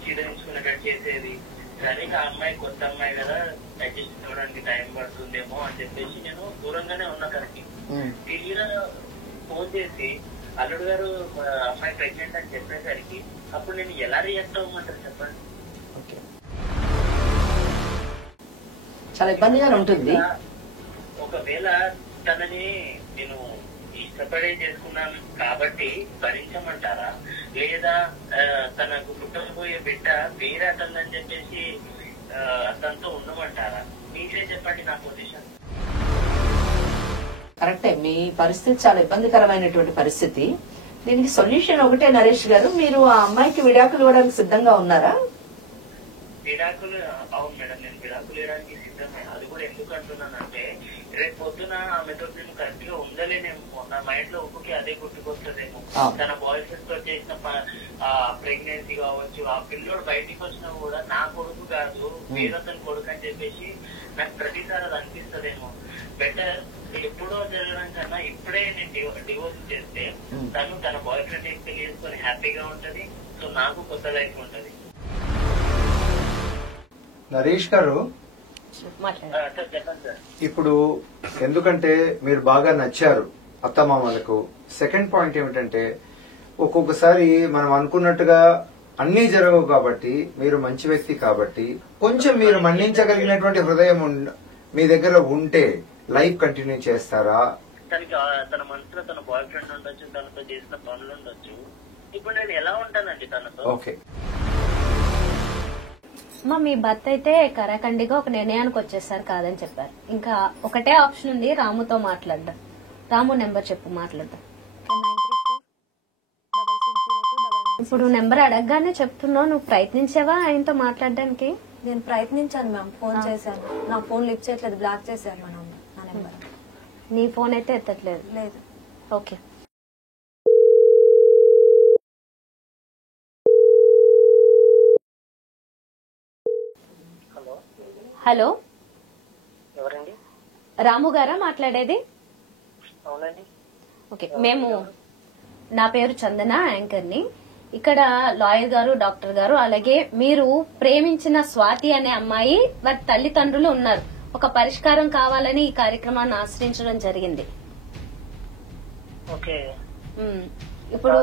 చీదరించుకున్నట్టు చేసేది. సరిగా అమ్మాయి కొత్త అమ్మాయి కదా, అడ్జస్ట్ అవ్వడానికి టైం పడుతుందేమో అని చెప్పేసి నేను దూరంగానే ఉన్నా. కరెక్ట్. తీరా ఫోన్ చేసి అల్లుడు గారు అమ్మాయి ప్రెగ్నెంట్ అని చెప్పేసరికి అప్పుడు నేను ఎలా రియాక్ట్ అవ్వమంటారు చెప్పండి? చాలా ఇబ్బందిగా ఉంటుంది. ఒకవేళ తనని నేను ఇష్టపడే చేసుకున్నాను కాబట్టి భరించమంటారా, లేదా తనకు పుట్టబోయే బిడ్డ వేరే అతనిదని చెప్పేసి అతనితో ఉండమంటారా? మీరే చెప్పండి నా పొజిషన్. కరెక్టే, మీ పరిస్థితి చాలా ఇబ్బందికరమైనటువంటి పరిస్థితి. దీనికి సొల్యూషన్ ఒకటే నరేష్ గారు, మీరు ఆ అమ్మాయికి విడాకులు ఇవ్వడానికి సిద్ధంగా ఉన్నారా? విడాకులు అవును మేడం, నేను విడాకులు ఇవ్వడానికి సిద్ధమే. అది కూడా ఎందుకు అంటున్నానంటే రేపు పొద్దున ఆమెతో నేను కరెక్ట్ గా ఉండలేనేమో, నా మైండ్ లో ఒక్కొక్క అదే గుర్తుకొస్తుందేమో. తన బాయ్ ఫ్రెండ్ తో చేసిన ప్రెగ్నెన్సీ కావచ్చు, ఆ పిల్లోడు బయటికి వచ్చినా కూడా నా కొడుకు కాదు వేరొకరి కొడుకు అని చెప్పేసి నాకు ప్రతిసారి అది అనిపిస్తుందేమో. బెటర్ ఎప్పుడో జరగడం కన్నా ఇప్పుడే నేను డివోర్స్ చేస్తే తను తన బాయ్ ఫ్రెండ్ పెళ్లి చేసుకొని హ్యాపీగా ఉంటది. సో నాకు కొత్త లైఫ్ ఉంటది. నరేష్ గారు, సార్ చెప్పండి సార్. ఇప్పుడు ఎందుకంటే మీరు బాగా నచ్చారు అత్తమామలకు. సెకండ్ పాయింట్ ఏమిటంటే ఒక్కొక్కసారి మనం అనుకున్నట్టుగా అన్నీ జరగవు కాబట్టి, మీరు మంచి వ్యక్తి కాబట్టి కొంచెం మీరు మన్నించగలిగినటువంటి హృదయం మీ దగ్గర ఉంటే లైఫ్ కంటిన్యూ చేస్తారా? తనకి తన మనసులో తన బాయ్ ఫ్రెండ్ ఉండొచ్చు, తనతో చేసిన పనులు ఉండొచ్చు. ఇప్పుడు నేను ఎలా ఉంటానండి తనతో? ఓకే అమ్మా, మీ భర్త అయితే కరాఖండిగా ఒక నిర్ణయానికి వచ్చేసారు, కాదని చెప్పారు. ఇంకా ఒకటే ఆప్షన్ ఉంది, రాముతో మాట్లాడడం. రాము నెంబర్ చెప్పు, మాట్లాడదాం. ఇప్పుడు నెంబర్ అడగగానే చెప్తున్నావు, నువ్వు ప్రయత్నించావా ఆయనతో మాట్లాడడానికి? నేను ప్రయత్నించాను మ్యామ్, ఫోన్ చేశాను, నా ఫోన్ లిఫ్ట్ చేయట్లేదు, బ్లాక్ చేశారు మా నా నెంబర్. నీ ఫోన్ అయితే ఎత్తట్లేదు? లేదు. ఓకే. హలో, ఎవరండి? రాము గారా మాట్లాడేది? అవునండి. ఓకే, మేము, నా పేరు చందన, యాంకర్ ని. ఇక్కడ లాయర్ గారు, డాక్టర్ గారు, అలాగే మీరు ప్రేమించిన స్వాతి అనే అమ్మాయి, వారి తల్లిదండ్రులు ఉన్నారు. ఒక పరిష్కారం కావాలని ఈ కార్యక్రమాన్ని ఆశ్రయించడం జరిగింది. ఓకే, ఇప్పుడు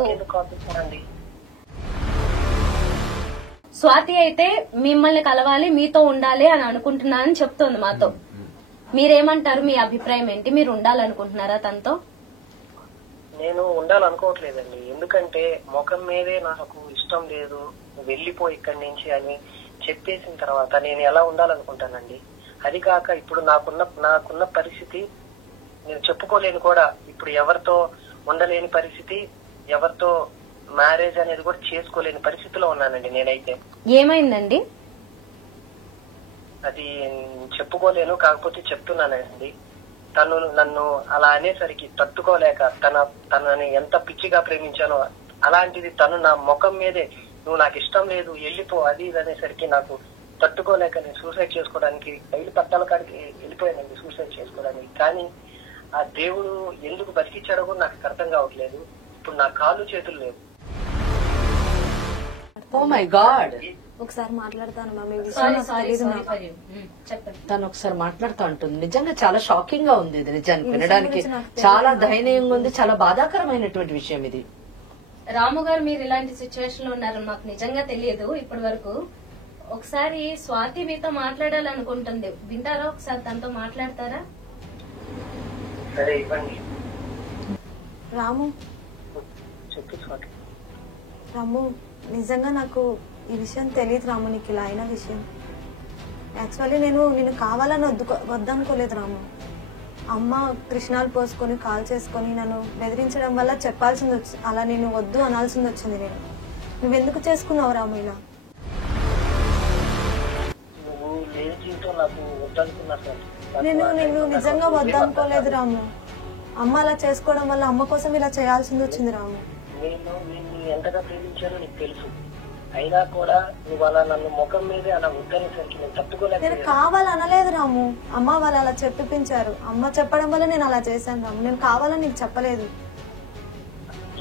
స్వాతి అయితే మిమ్మల్ని కలవాలి, మీతో ఉండాలి అని అనుకుంటున్నానని చెప్తోంది మాతో. మీరేమంటారు? మీ అభిప్రాయం ఏంటి? మీరు ఉండాలనుకుంటున్నారా తనతో? నేను ఉండాలనుకోవట్లేదండి. ఎందుకంటే ముఖం మీదే నాకు ఇష్టం లేదు, వెళ్ళిపోయి ఇక్కడి నుంచి అని చెప్పేసిన తర్వాత నేను ఎలా ఉండాలనుకుంటానండి? అది కాక ఇప్పుడు నాకున్న పరిస్థితి నేను చెప్పుకోలేను కూడా. ఇప్పుడు ఎవరితో ఉండలేని పరిస్థితి, ఎవరితో మ్యారేజ్ అనేది కూడా చేసుకోలేని పరిస్థితిలో ఉన్నానండి నేనైతే. ఏమైందండి? అది చెప్పుకోలేను, కాకపోతే చెప్తున్నానండి. తను నన్ను అలా అనేసరికి తట్టుకోలేక తనని ఎంత పిచ్చిగా ప్రేమించానో అలాంటిది తను నా ముఖం మీదే నువ్వు నాకు ఇష్టం లేదు వెళ్ళిపో అది ఇది అనేసరికి నాకు తట్టుకోలేక నేను సూసైడ్ చేసుకోవడానికి రైలు పట్టాల కాడికి వెళ్ళిపోయానండి సూసైడ్ చేసుకోవడానికి. కానీ ఆ దేవుడు ఎందుకు బతికిచ్చాడో కూడా నాకు అర్థం కావట్లేదు. ఇప్పుడు నా కాళ్ళు చేతులు లేవు. Oh my god. ఒకసారి మాట్లాడతాను మ్యామ్, తను ఒకసారి మాట్లాడుతూ ఉంటుంది. నిజంగా చాలా షాకింగ్ గా ఉంది ఇది, నిజానికి వినడానికి చాలా దయనీయంగా ఉంది, చాలా బాధాకరమైనటువంటి విషయం ఇది. రాము గారు, మీరు ఇలాంటి సిచ్యువేషన్ లో ఉన్నారని మాకు నిజంగా తెలియదు ఇప్పటి వరకు. ఒకసారి స్వాతి మీతో మాట్లాడాలనుకుంటుంది, వింటారా? ఒకసారి తనతో మాట్లాడతారా? సరే ఇవ్వండి. రాము, చెప్పు స్వాతి. రాము, నిజంగా నాకు ఈ విషయం తెలియదు రాము, నీకు ఇలా అయిన విషయం. యాక్చువల్లీ నేను కావాలని వద్దనుకోలేదు రాము. అమ్మ కృష్ణాలు పోసుకొని కాల్ చేసుకొని నన్ను బెదిరించడం వల్ల చెప్పాల్సింది వచ్చి, అలా నేను వద్దు అనాల్సింది వచ్చింది. నువ్వెందుకు చేసుకున్నావు రాము ఇలా? నువ్వు లేని జీవితం నాకు వద్దనుకున్నా సార్. నేను నిజంగా వద్దనుకోలేదు రాము. అమ్మ అలా చేసుకోవడం వల్ల అమ్మ కోసం ఇలా చేయాల్సింది వచ్చింది రాము. నేను ఎంతగా ప్రేమించానో నీకు తెలుసు. అయినా కూడా నువ్వు అలా నన్ను ముఖం మీదే అలా వద్దనేసరికి నేను తట్టుకోలేదు. నేను కావాలనలేదు రాము, అమ్మ వాళ్ళు అలా చెప్పిపించారు. అమ్మ చెప్పడం వల్ల నేను అలా చేశాను రాము, నేను కావాలని నీకు చెప్పలేదు.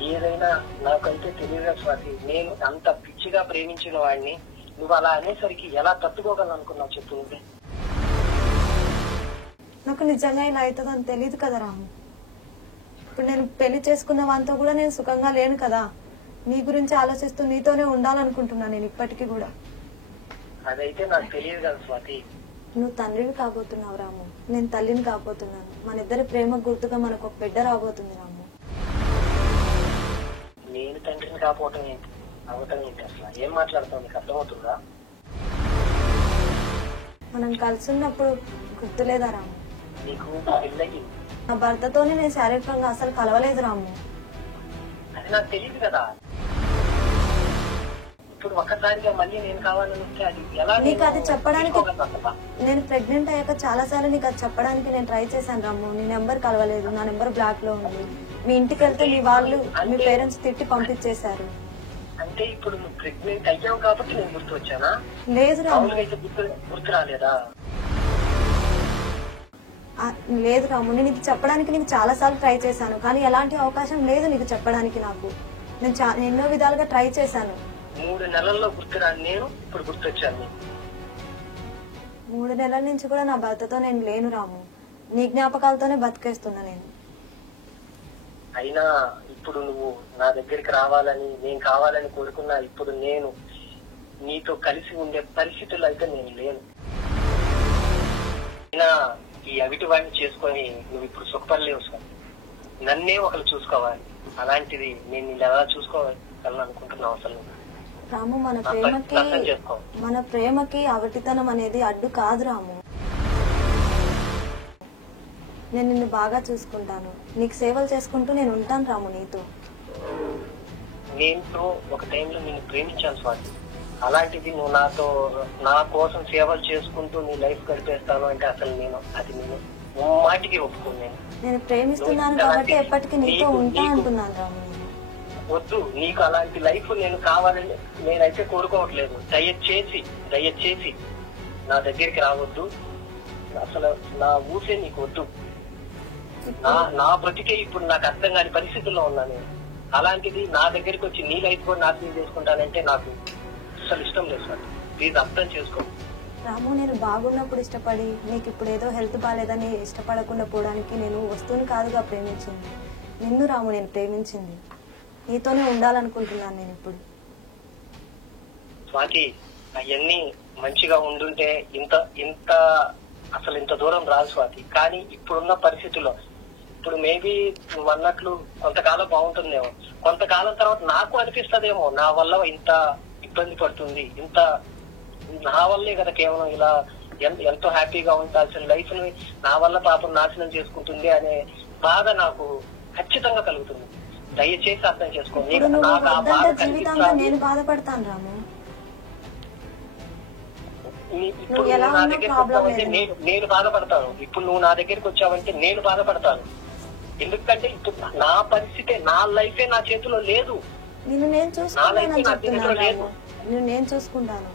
ఏదైనా నాకైతే తెలియదు స్వాతి. నేను అంత పిచ్చిగా ప్రేమించిన వాడిని నువ్వు అలా అనేసరికి ఎలా తట్టుకోగలను అనుకున్నావు చెప్పు నువ్వే. నాకు నిజంగా ఇలా అవుతుందని తెలియదు కదా రాము. ఇప్పుడు నేను పెళ్లి చేసుకున్న వానితో కూడా నేను సుఖంగా లేను కదా. నీ గురించి ఆలోచిస్తూ నీతోనే ఉండాలనుకుంటున్నా నేను ఇప్పటికీ కూడా. అదైతే నాకు తెలియదు కదా స్వాతి. నువ్వు తండ్రిని కాబోతున్నావు రాము, నేను తల్లిని కాబోతున్నాను. మన ఇద్దరి ప్రేమ గుర్తుగా మనకు ఒక బిడ్డ రాబోతుంది రాము. నేను తండ్రిని కాబోవటం ఏంటి, అవటం ఏంటి, అసలు ఏం మాట్లాడతావు నీకు అర్థమవుతుందా? మనం కలిసి ఉన్నప్పుడు గుర్తులేదా రాము? నీకు పెళ్ళయి నా భర్తతోనే నేను శారీరకంగా అసలు కలవలేదు రాము. అది నాకు తెలియదు కదా. ఇప్పుడు ఒక్కసారిగా మళ్ళీ నేను కావాలని వస్తే అది ఎలా నీకు అది చెప్పడానికి నేను ప్రెగ్నెంట్ అయ్యాక చాలా సార్లు నీకు అది చెప్పడానికి నేను ట్రై చేశాను రాము. నీ నెంబర్ కలవలేదు, నా నెంబర్ బ్లాక్ లో ఉంది. మీ ఇంటికి వెళ్తే మీ వాళ్ళు మీ పేరెంట్స్ తిట్టి పంపించేశారు. అంటే ఇప్పుడు నువ్వు ప్రెగ్నెంట్ అయ్యావు కాబట్టి నేను గుర్తు వచ్చానా? లేదు రాము, అయితే గుర్తు రాలేదా? లేదు రాము, నేను ఇది చెప్పడానికి నీకు చాలా సార్లు ట్రై చేశాను, కానీ ఎలాంటి అవకాశం లేదు నీకు చెప్పడానికి. నాకు నేను ఎన్నో విధాలుగా ట్రై చేశాను. 3 నెలల్లో గుర్తురాని నేను ఇప్పుడు గుర్తొచ్చాను. 3 నెలల నుంచి కూడా నా భర్తతో నేను లేను రాము. నీ జ్ఞాపకాలతోనే బతికేస్తున్నా నేను. అయినా ఇప్పుడు నువ్వు నా దగ్గరికి రావాలని నేను కావాలని కోరుకున్నా ఇప్పుడు నేను నీతో కలిసి ఉండే పరిస్థితుల్లో అయితే నేను లేను. అయినా ఈ అవిటి వాడిని చేసుకొని నువ్వు ఇప్పుడు సుఖపడలేవు. నన్నే ఒకరు చూసుకోవాలి. అలాంటిది నేను నిన్ను ఎలా చూసుకోవాలనుకుంటున్నావు అసలు? రాము, మన ప్రేమకి అవిటితనం అనేది అడ్డు కాదు రాము. నేను నిన్ను బాగా చూసుకుంటాను, నీకు సేవలు చేసుకుంటూ నేను ఉంటాను రాము నీతో. నేను ఒక టైంలో నిన్ను ప్రేమించాను స్వాతి. అలాంటిది నువ్వు నా కోసం సేవలు చేసుకుంటూ నీ లైఫ్ గడిపేస్తాను అంటే అసలు నేను మాటికి ఒప్పుకోను. నేను ప్రేమిస్తున్నాను కాబట్టి ఎప్పటికీ నీతో ఉంటా అంటున్నాను రాము. వద్దు, నీకు అలాంటి లైఫ్ నేను కావాలని నేనైతే కోరుకోవట్లేదు. దయచేసి నా దగ్గరికి రావద్దు. అసలు నా ఊసే నీకు వద్దు. నా బ్రతికే ఇప్పుడు నాకు అర్థం కాని పరిస్థితుల్లో ఉన్నాను. అలాంటిది నా దగ్గరికి వచ్చి నీ లైఫ్ కూడా నాశనం చేసుకుంటానంటే నాకు అసలు ఇష్టం లేదు సార్. ప్లీజ్ అర్థం చేసుకో రాము. నేను బాగున్నప్పుడు ఇష్టపడి నీకు ఇప్పుడు ఏదో హెల్త్ బాగాలేదని ఇష్టపడకుండా పోవడానికి నేను వస్తువుని కాదుగా ప్రేమించింది నిన్ను రాము. నేను ప్రేమించింది నీతోనే ఉండాలనుకుంటున్నాను నేను ఇప్పుడు. స్వాతి, అవన్నీ మంచిగా ఉండుంటే ఇంత అసలు ఇంత దూరం రాదు స్వాతి. కానీ ఇప్పుడున్న పరిస్థితుల్లో ఇప్పుడు మేబీ నువ్వు అన్నట్లు కొంతకాలం బాగుంటుందేమో, కొంతకాలం తర్వాత నాకు అనిపిస్తుందేమో నా వల్ల ఇంత ఇబ్బంది పడుతుంది, ఇంత నా వల్లే కదా కేవలం ఇలా ఎంతో హ్యాపీగా ఉండాల్సిన లైఫ్ ని నా వల్ల పాపం నాశనం చేసుకుంటుంది అనే బాధ నాకు ఖచ్చితంగా కలుగుతుంది. దయచేసి అర్థం చేసుకోండి. నేను బాధపడతాను రాము. ఇప్పుడు నా దగ్గరికి వచ్చావంటే నేను బాధపడతాను. ఇప్పుడు నువ్వు నా దగ్గరికి వచ్చావంటే నేను బాధపడతాను. ఎందుకంటే ఇప్పుడు నా పరిస్థితి, నా లైఫే నా చేతిలో లేదు. నేను చూసుకుంటాను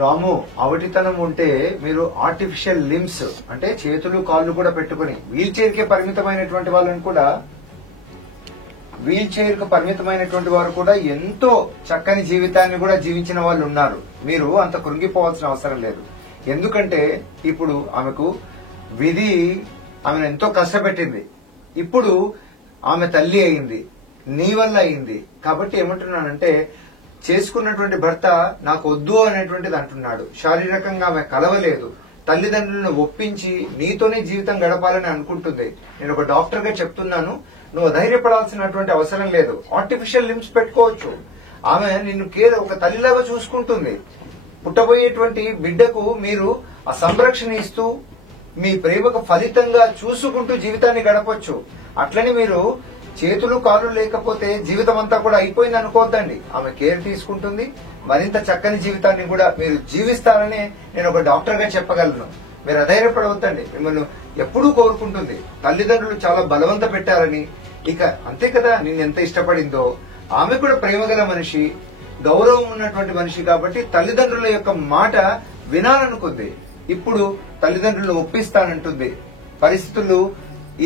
రాము. అవిటితనం ఉంటే మీరు ఆర్టిఫిషియల్ లిమ్స్ అంటే చేతులు కాళ్ళు కూడా పెట్టుకుని వీల్ చైర్ కి పరిమితమైనటువంటి వాళ్ళని కూడా వీల్ చైర్ కు పరిమితమైనటువంటి వారు కూడా ఎంతో చక్కని జీవితాన్ని కూడా జీవించిన వాళ్ళు ఉన్నారు. మీరు అంత కృంగిపోవాల్సిన అవసరం లేదు. ఎందుకంటే ఇప్పుడు ఆమెకు విధి ఆమెను ఎంతో కష్టపెట్టింది. ఇప్పుడు ఆమె తల్లి అయింది, నీ వల్ల అయింది. కాబట్టి ఏమంటున్నానంటే చేసుకున్నటువంటి భర్త నాకు వద్దు అనేటువంటిది అంటున్నాడు. శారీరకంగా ఆమె కలవలేదు, తల్లిదండ్రులను ఒప్పించి నీతోనే జీవితం గడపాలని అనుకుంటుంది. నేను ఒక డాక్టర్ గా చెప్తున్నాను, నువ్వు ధైర్యపడాల్సినటువంటి అవసరం లేదు. ఆర్టిఫిషియల్ లిమ్స్ పెట్టుకోవచ్చు. ఆమె నిన్ను ఒక తల్లిలాగా చూసుకుంటుంది. పుట్టబోయేటువంటి బిడ్డకు మీరు ఆ సంరక్షణ ఇస్తూ మీ ప్రేమకు ఫలితంగా చూసుకుంటూ జీవితాన్ని గడపొచ్చు. అట్లని మీరు చేతులు కాళ్ళు లేకపోతే జీవితం అంతా కూడా అయిపోయింది అనుకోవద్దండి. ఆమె కేర్ తీసుకుంటుంది, మరింత చక్కని జీవితాన్ని కూడా మీరు జీవిస్తారని నేను ఒక డాక్టర్ గా చెప్పగలను. మీరు అధైర్యపడవద్దండి. మిమ్మల్ని ఎప్పుడూ కోరుకుంటుంది. తల్లిదండ్రులు చాలా బలవంత పెట్టారని, ఇక అంతే కదా, నిన్ను ఎంత ఇష్టపడిందో. ఆమె కూడా ప్రేమగల మనిషి, గౌరవం ఉన్నటువంటి మనిషి కాబట్టి తల్లిదండ్రుల యొక్క మాట వినాలనుకుంది. ఇప్పుడు తల్లిదండ్రులను ఒప్పిస్తానంటుంది. పరిస్థితులు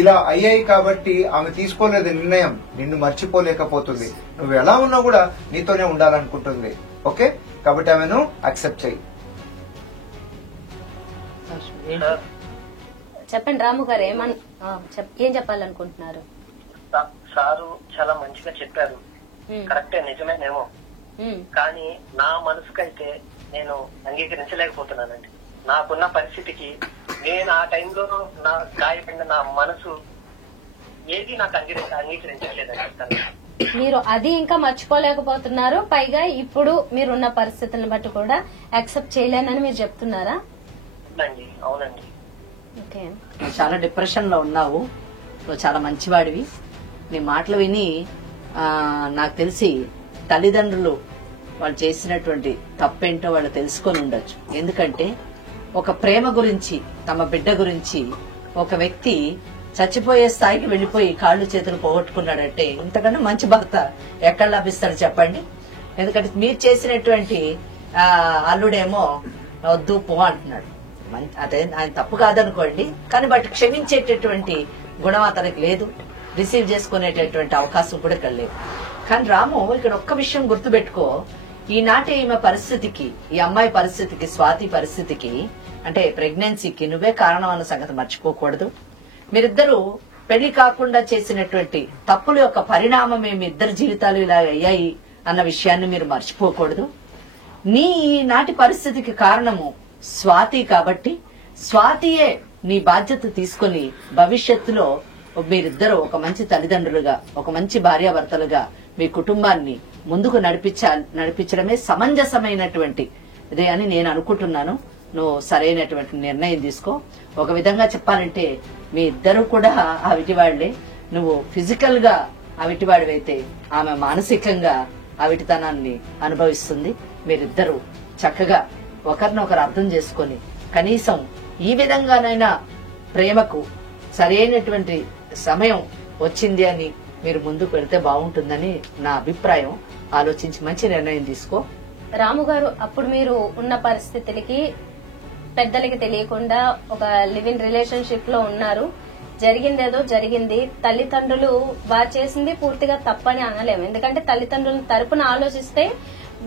ఇలా అయ్యాయి కాబట్టి ఆమె తీసుకోలేదు నిర్ణయం. నిన్ను మర్చిపోలేకపోతుంది. నువ్వు ఎలా ఉన్నా కూడా నీతోనే ఉండాలనుకుంటుంది. ఓకే, కాబట్టి ఆమెను అక్సెప్ట్ చెయ్యి. చెప్పండి రాము గారు, ఏం చెప్పాలనుకుంటున్నారు? సారు చాలా మంచిగా చెప్పారు. కరెక్టే, నిజమేనేమో. కానీ నా మనసుకైతే నేను అంగీకరించలేకపోతున్నానండి. నాకున్న పరిస్థితికి నేను ఆ టైంలో నా గాయపడిన నా మనసు ఏది నాకు అంగీకరించలేదండి. మీరు అది ఇంకా మర్చిపోలేకపోతున్నారు, పైగా ఇప్పుడు మీరున్న పరిస్థితులను బట్టి కూడా యాక్సెప్ట్ చేయలేనని మీరు చెప్తున్నారా? అవునండి. ఓకే. నువ్వు చాలా డిప్రెషన్ లో ఉన్నావు, నువ్వు చాలా మంచివాడివి. నీ మాటలు విని నాకు తెలిసి తల్లిదండ్రులు వాళ్ళు చేసినటువంటి తప్పేంటో వాళ్ళు తెలుసుకొని ఉండొచ్చు. ఎందుకంటే ఒక ప్రేమ గురించి, తమ బిడ్డ గురించి ఒక వ్యక్తి చచ్చిపోయే స్థాయికి వెళ్లిపోయి కాళ్ళు చేతులు పోగొట్టుకున్నాడంటే ఇంతకన్నా మంచి భర్త ఎక్కడ లభిస్తాడు చెప్పండి? ఎందుకంటే మీరు చేసినటువంటి అల్లుడేమో వద్దు పో అంటున్నాడు. అదే ఆయన తప్పు కాదనుకోండి, కానీ బట్ క్షమించేటటువంటి గుణం అతనికి లేదు, రిసీవ్ చేసుకునేటటువంటి అవకాశం కూడా ఇక్కడ లేదు. కానీ రాము, ఇక్కడ ఒక్క విషయం గుర్తుపెట్టుకో, ఈనాటి ఈమె పరిస్థితికి, ఈ అమ్మాయి పరిస్థితికి, స్వాతి పరిస్థితికి, అంటే ప్రెగ్నెన్సీకి నువ్వే కారణం అన్న సంగతి మర్చిపోకూడదు. మీరిద్దరూ పెళ్లి కాకుండా చేసినటువంటి తప్పుల యొక్క పరిణామం మీ ఇద్దరు జీవితాలు ఇలా అయ్యాయి అన్న విషయాన్ని మీరు మర్చిపోకూడదు. నీ ఈనాటి పరిస్థితికి కారణము స్వాతి కాబట్టి స్వాతియే నీ బాధ్యత తీసుకుని భవిష్యత్తులో మీరిద్దరూ ఒక మంచి తల్లిదండ్రులుగా, ఒక మంచి భార్యాభర్తలుగా మీ కుటుంబాన్ని ముందుకు నడిపించడమే సమంజసమైనటువంటి ఇదే అని నేను అనుకుంటున్నాను. నువ్వు సరైనటువంటి నిర్ణయం తీసుకో. ఒక విధంగా చెప్పాలంటే మీ ఇద్దరు కూడా అవిటివాళ్లే. నువ్వు ఫిజికల్ గా అవిటివాడివైతే ఆమె మానసికంగా అవిటితనాన్ని అనుభవిస్తుంది. మీరిద్దరూ చక్కగా ఒకరినొకరు అర్థం చేసుకుని కనీసం ఈ విధంగానైనా ప్రేమకు సరైనటువంటి సమయం వచ్చింది అని మీరు ముందుకు వెళ్తే బాగుంటుందని నా అభిప్రాయం. ఆలోచించి మంచి నిర్ణయం తీసుకో. రాము గారు, అప్పుడు మీరు ఉన్న పరిస్థితులకి పెద్దలకి తెలియకుండా ఒక లివ్ ఇన్ రిలేషన్షిప్ లో ఉన్నారు. జరిగిందేదో జరిగింది. తల్లిదండ్రులు వారు చేసింది పూర్తిగా తప్పని అనలేము. ఎందుకంటే తల్లిదండ్రుల తరపున ఆలోచిస్తే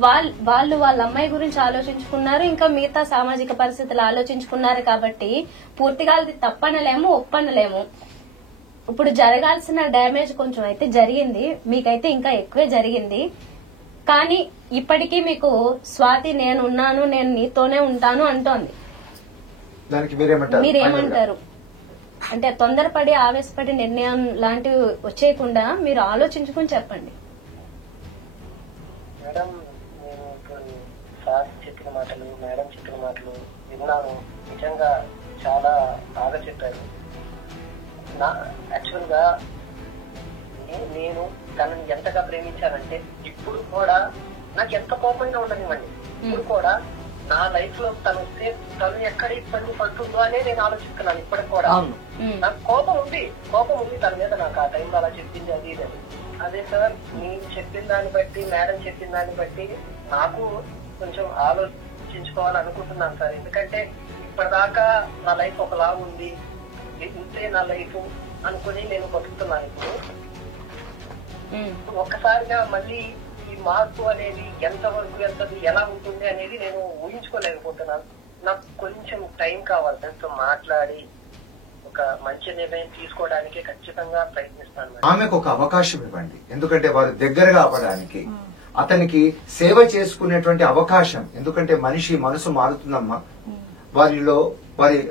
వాళ్ళు వాళ్ళ అమ్మాయి గురించి ఆలోచించుకున్నారు, ఇంకా మిగతా సామాజిక పరిస్థితులు ఆలోచించుకున్నారు. కాబట్టి పూర్తిగా అది తప్పనలేము, ఒప్పనలేము. ఇప్పుడు జరగాల్సిన డ్యామేజ్ కొంచెం అయితే జరిగింది, మీకైతే ఇంకా ఎక్కువే జరిగింది. కానీ ఇప్పటికీ మీకు స్వాతి నేను ఉన్నాను, నేను నీతోనే ఉంటాను అంటోంది. దానికి మీరేమంటారు? అంటే తొందరపడి ఆవేశపడి నిర్ణయం లాంటివి వచ్చేయకుండా మీరు ఆలోచించుకుని చెప్పండి. మేడం, నేను ఇప్పుడు సార్ చెప్పిన మాటలు, మేడం చెప్పిన మాటలు విన్నాను. నిజంగా చాలా బాగా చెప్పారు. యాక్చువల్ గా నేను తనని ఎంతగా ప్రేమించానంటే ఇప్పుడు కూడా నాకు ఎంత కోపంగా ఉండనివ్వండి, ఇప్పుడు కూడా నా లైఫ్ లో తను ఎక్కడ ఇబ్బంది పడుతుందో అనే నేను ఆలోచిస్తున్నాను. ఇప్పటికి కూడా నాకు కోపం ఉంది తన మీద. నాకు ఆ టైంలో అలా చెప్పింది అది ఇది. అదే సార్, నేను చెప్పిన దాన్ని బట్టి, మేడం చెప్పిన దాన్ని బట్టి నాకు కొంచెం ఆలోచించుకోవాలనుకుంటున్నాను సార్. ఎందుకంటే ఇప్పటిదాకా నా లైఫ్ ఒకలా ఉంది, ఇంతే నా లైఫ్ అనుకుని నేను బతుకుతున్నాను. ఇప్పుడు ఒక్కసారిగా మళ్ళీ ఈ మార్పు అనేది ఎంతవరకు వెళ్తుంది, ఎలా ఉంటుంది అనేది నేను ఊహించుకోలేకపోతున్నాను. నాకు కొంచెం టైం కావాలి. దాంతో మాట్లాడి ఒక మంచి నిర్ణయం తీసుకోవడానికి ఖచ్చితంగా ప్రయత్నిస్తాను. ఆమెకు ఒక అవకాశం ఇవ్వండి. ఎందుకంటే వారు దగ్గరగా అవ్వడానికి, అతనికి సేవ చేసుకునేటువంటి అవకాశం. ఎందుకంటే మనిషి మనసు మారుతుందమ్మా.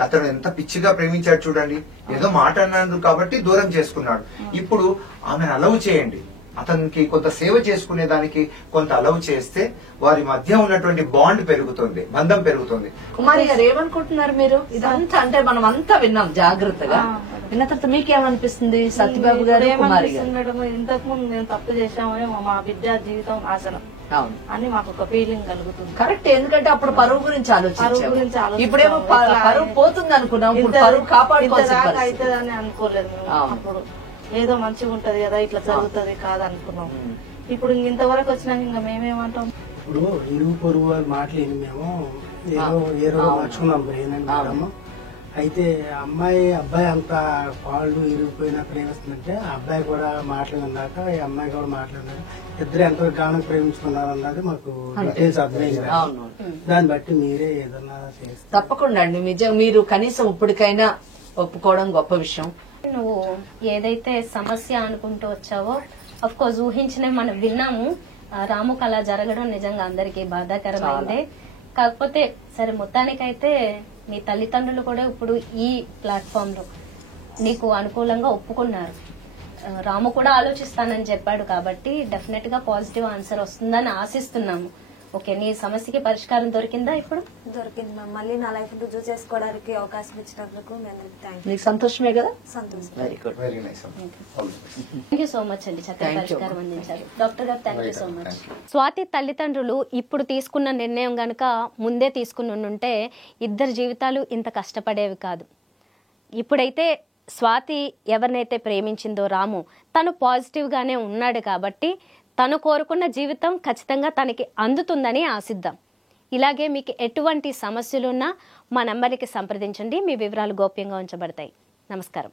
అతను ఎంత పిచ్చిగా ప్రేమించాడు చూడండి. ఏదో మాట అన్నాడు కాబట్టి దూరం చేసుకున్నాడు. ఇప్పుడు ఆమెను అలవ్ చేయండి. అతనికి కొంత సేవ చేసుకునే దానికి కొంత అలవ్ చేస్తే వారి మధ్య ఉన్నటువంటి బాండ్ పెరుగుతుంది, బంధం పెరుగుతుంది. కుమారి గారు ఏమనుకుంటున్నారు మీరు? ఇదంతా అంటే మనం అంతా విన్నాం జాగ్రత్తగా. విన్న తర్వాత మీకేమనిపిస్తుంది సత్యబాబు గారు, కుమారి గారు? ఇంతకు ముందు నేను తప్పు చేశామని మా బిడ్డ జీవితం నాశనం అని మాకు ఒక ఫీలింగ్ కలుగుతుంది. కరెక్ట్. ఎందుకంటే అప్పుడు పరువు గురించి ఆలోచించాం, ఇప్పుడేమో పరువు పోతుంది అనుకున్నాం, ఇప్పుడు పరువు కాపాడుకోవాలి అవుతుందని అనుకోలేదు. అప్పుడు ఏదో మంచిగా ఉంటది కదా, ఇట్లా జరుగుతుంది కాదనుకున్నాం. ఇప్పుడు ఇంతవరకు వచ్చినాక ఇంకా మేమేమంటాం? ఇప్పుడు ఇరుగు పొరుగు మాటలు మేము ఏదో మార్చుకున్నాం మేడం. అయితే అబ్బాయి అంత కాళ్ళు ఇరిగిపోయినప్పుడు ఏమొస్తుందంటే ఆ అబ్బాయి కూడా మాటలు విన్నాక ఈ అమ్మాయి కూడా మాట్లాడినాక ఇద్దరు ఎంత గానం ప్రేమించుకున్నారు అన్నది మాకు డీటెయిల్స్ అర్థమైంది. దాన్ని బట్టి మీరే ఏదన్నా చేస్తారు. తప్పకుండా అండి. నిజం, మీరు కనీసం ఇప్పటికైనా ఒప్పుకోవడం గొప్ప విషయం. నువ్వు ఏదైతే సమస్య అనుకుంటూ వచ్చావో అఫ్ కోర్స్ ఊహించినవి మనం విన్నాము. రాముకు అలా జరగడం నిజంగా అందరికీ బాధాకరమైందే. కాకపోతే సరే, మొత్తానికైతే నీ తల్లిదండ్రులు కూడా ఇప్పుడు ఈ ప్లాట్ఫామ్ లో నీకు అనుకూలంగా ఒప్పుకున్నారు. రాము కూడా ఆలోచిస్తానని చెప్పాడు కాబట్టి డెఫినెట్ గా పాజిటివ్ ఆన్సర్ వస్తుందని ఆశిస్తున్నాము. ఓకే, నీ సమస్యకి పరిష్కారం దొరికిందా ఇప్పుడు? దొరికింది మ్యామ్. మళ్ళీ నా లైఫ్ రుజువు చేసుకోవడానికి అవకాశం ఇచ్చినందుకు మేము థ్యాంక్ నీకు సంతోషమే కదా? సంతోషం. Very good. Very nice. Thank you so much అండి, చక్కగా పరిష్కారం అందించారు. డాక్టర్ గారు thank you so much. Swathi తల్లిదండ్రులు ఇప్పుడు తీసుకున్న నిర్ణయం గనుక ముందే తీసుకుని ఉంటే ఇద్దరు జీవితాలు ఇంత కష్టపడేవి కాదు. ఇప్పుడైతే స్వాతి ఎవరినైతే ప్రేమించిందో రాము, తను పాజిటివ్ గానే ఉన్నాడు కాబట్టి తను కోరుకున్న జీవితం ఖచ్చితంగా తనకి అందుతుందని ఆశిద్దాం. ఇలాగే మీకు ఎటువంటి సమస్యలున్నా మా నంబర్కి సంప్రదించండి, మీ వివరాలు గోప్యంగా ఉంచబడతాయి. నమస్కారం.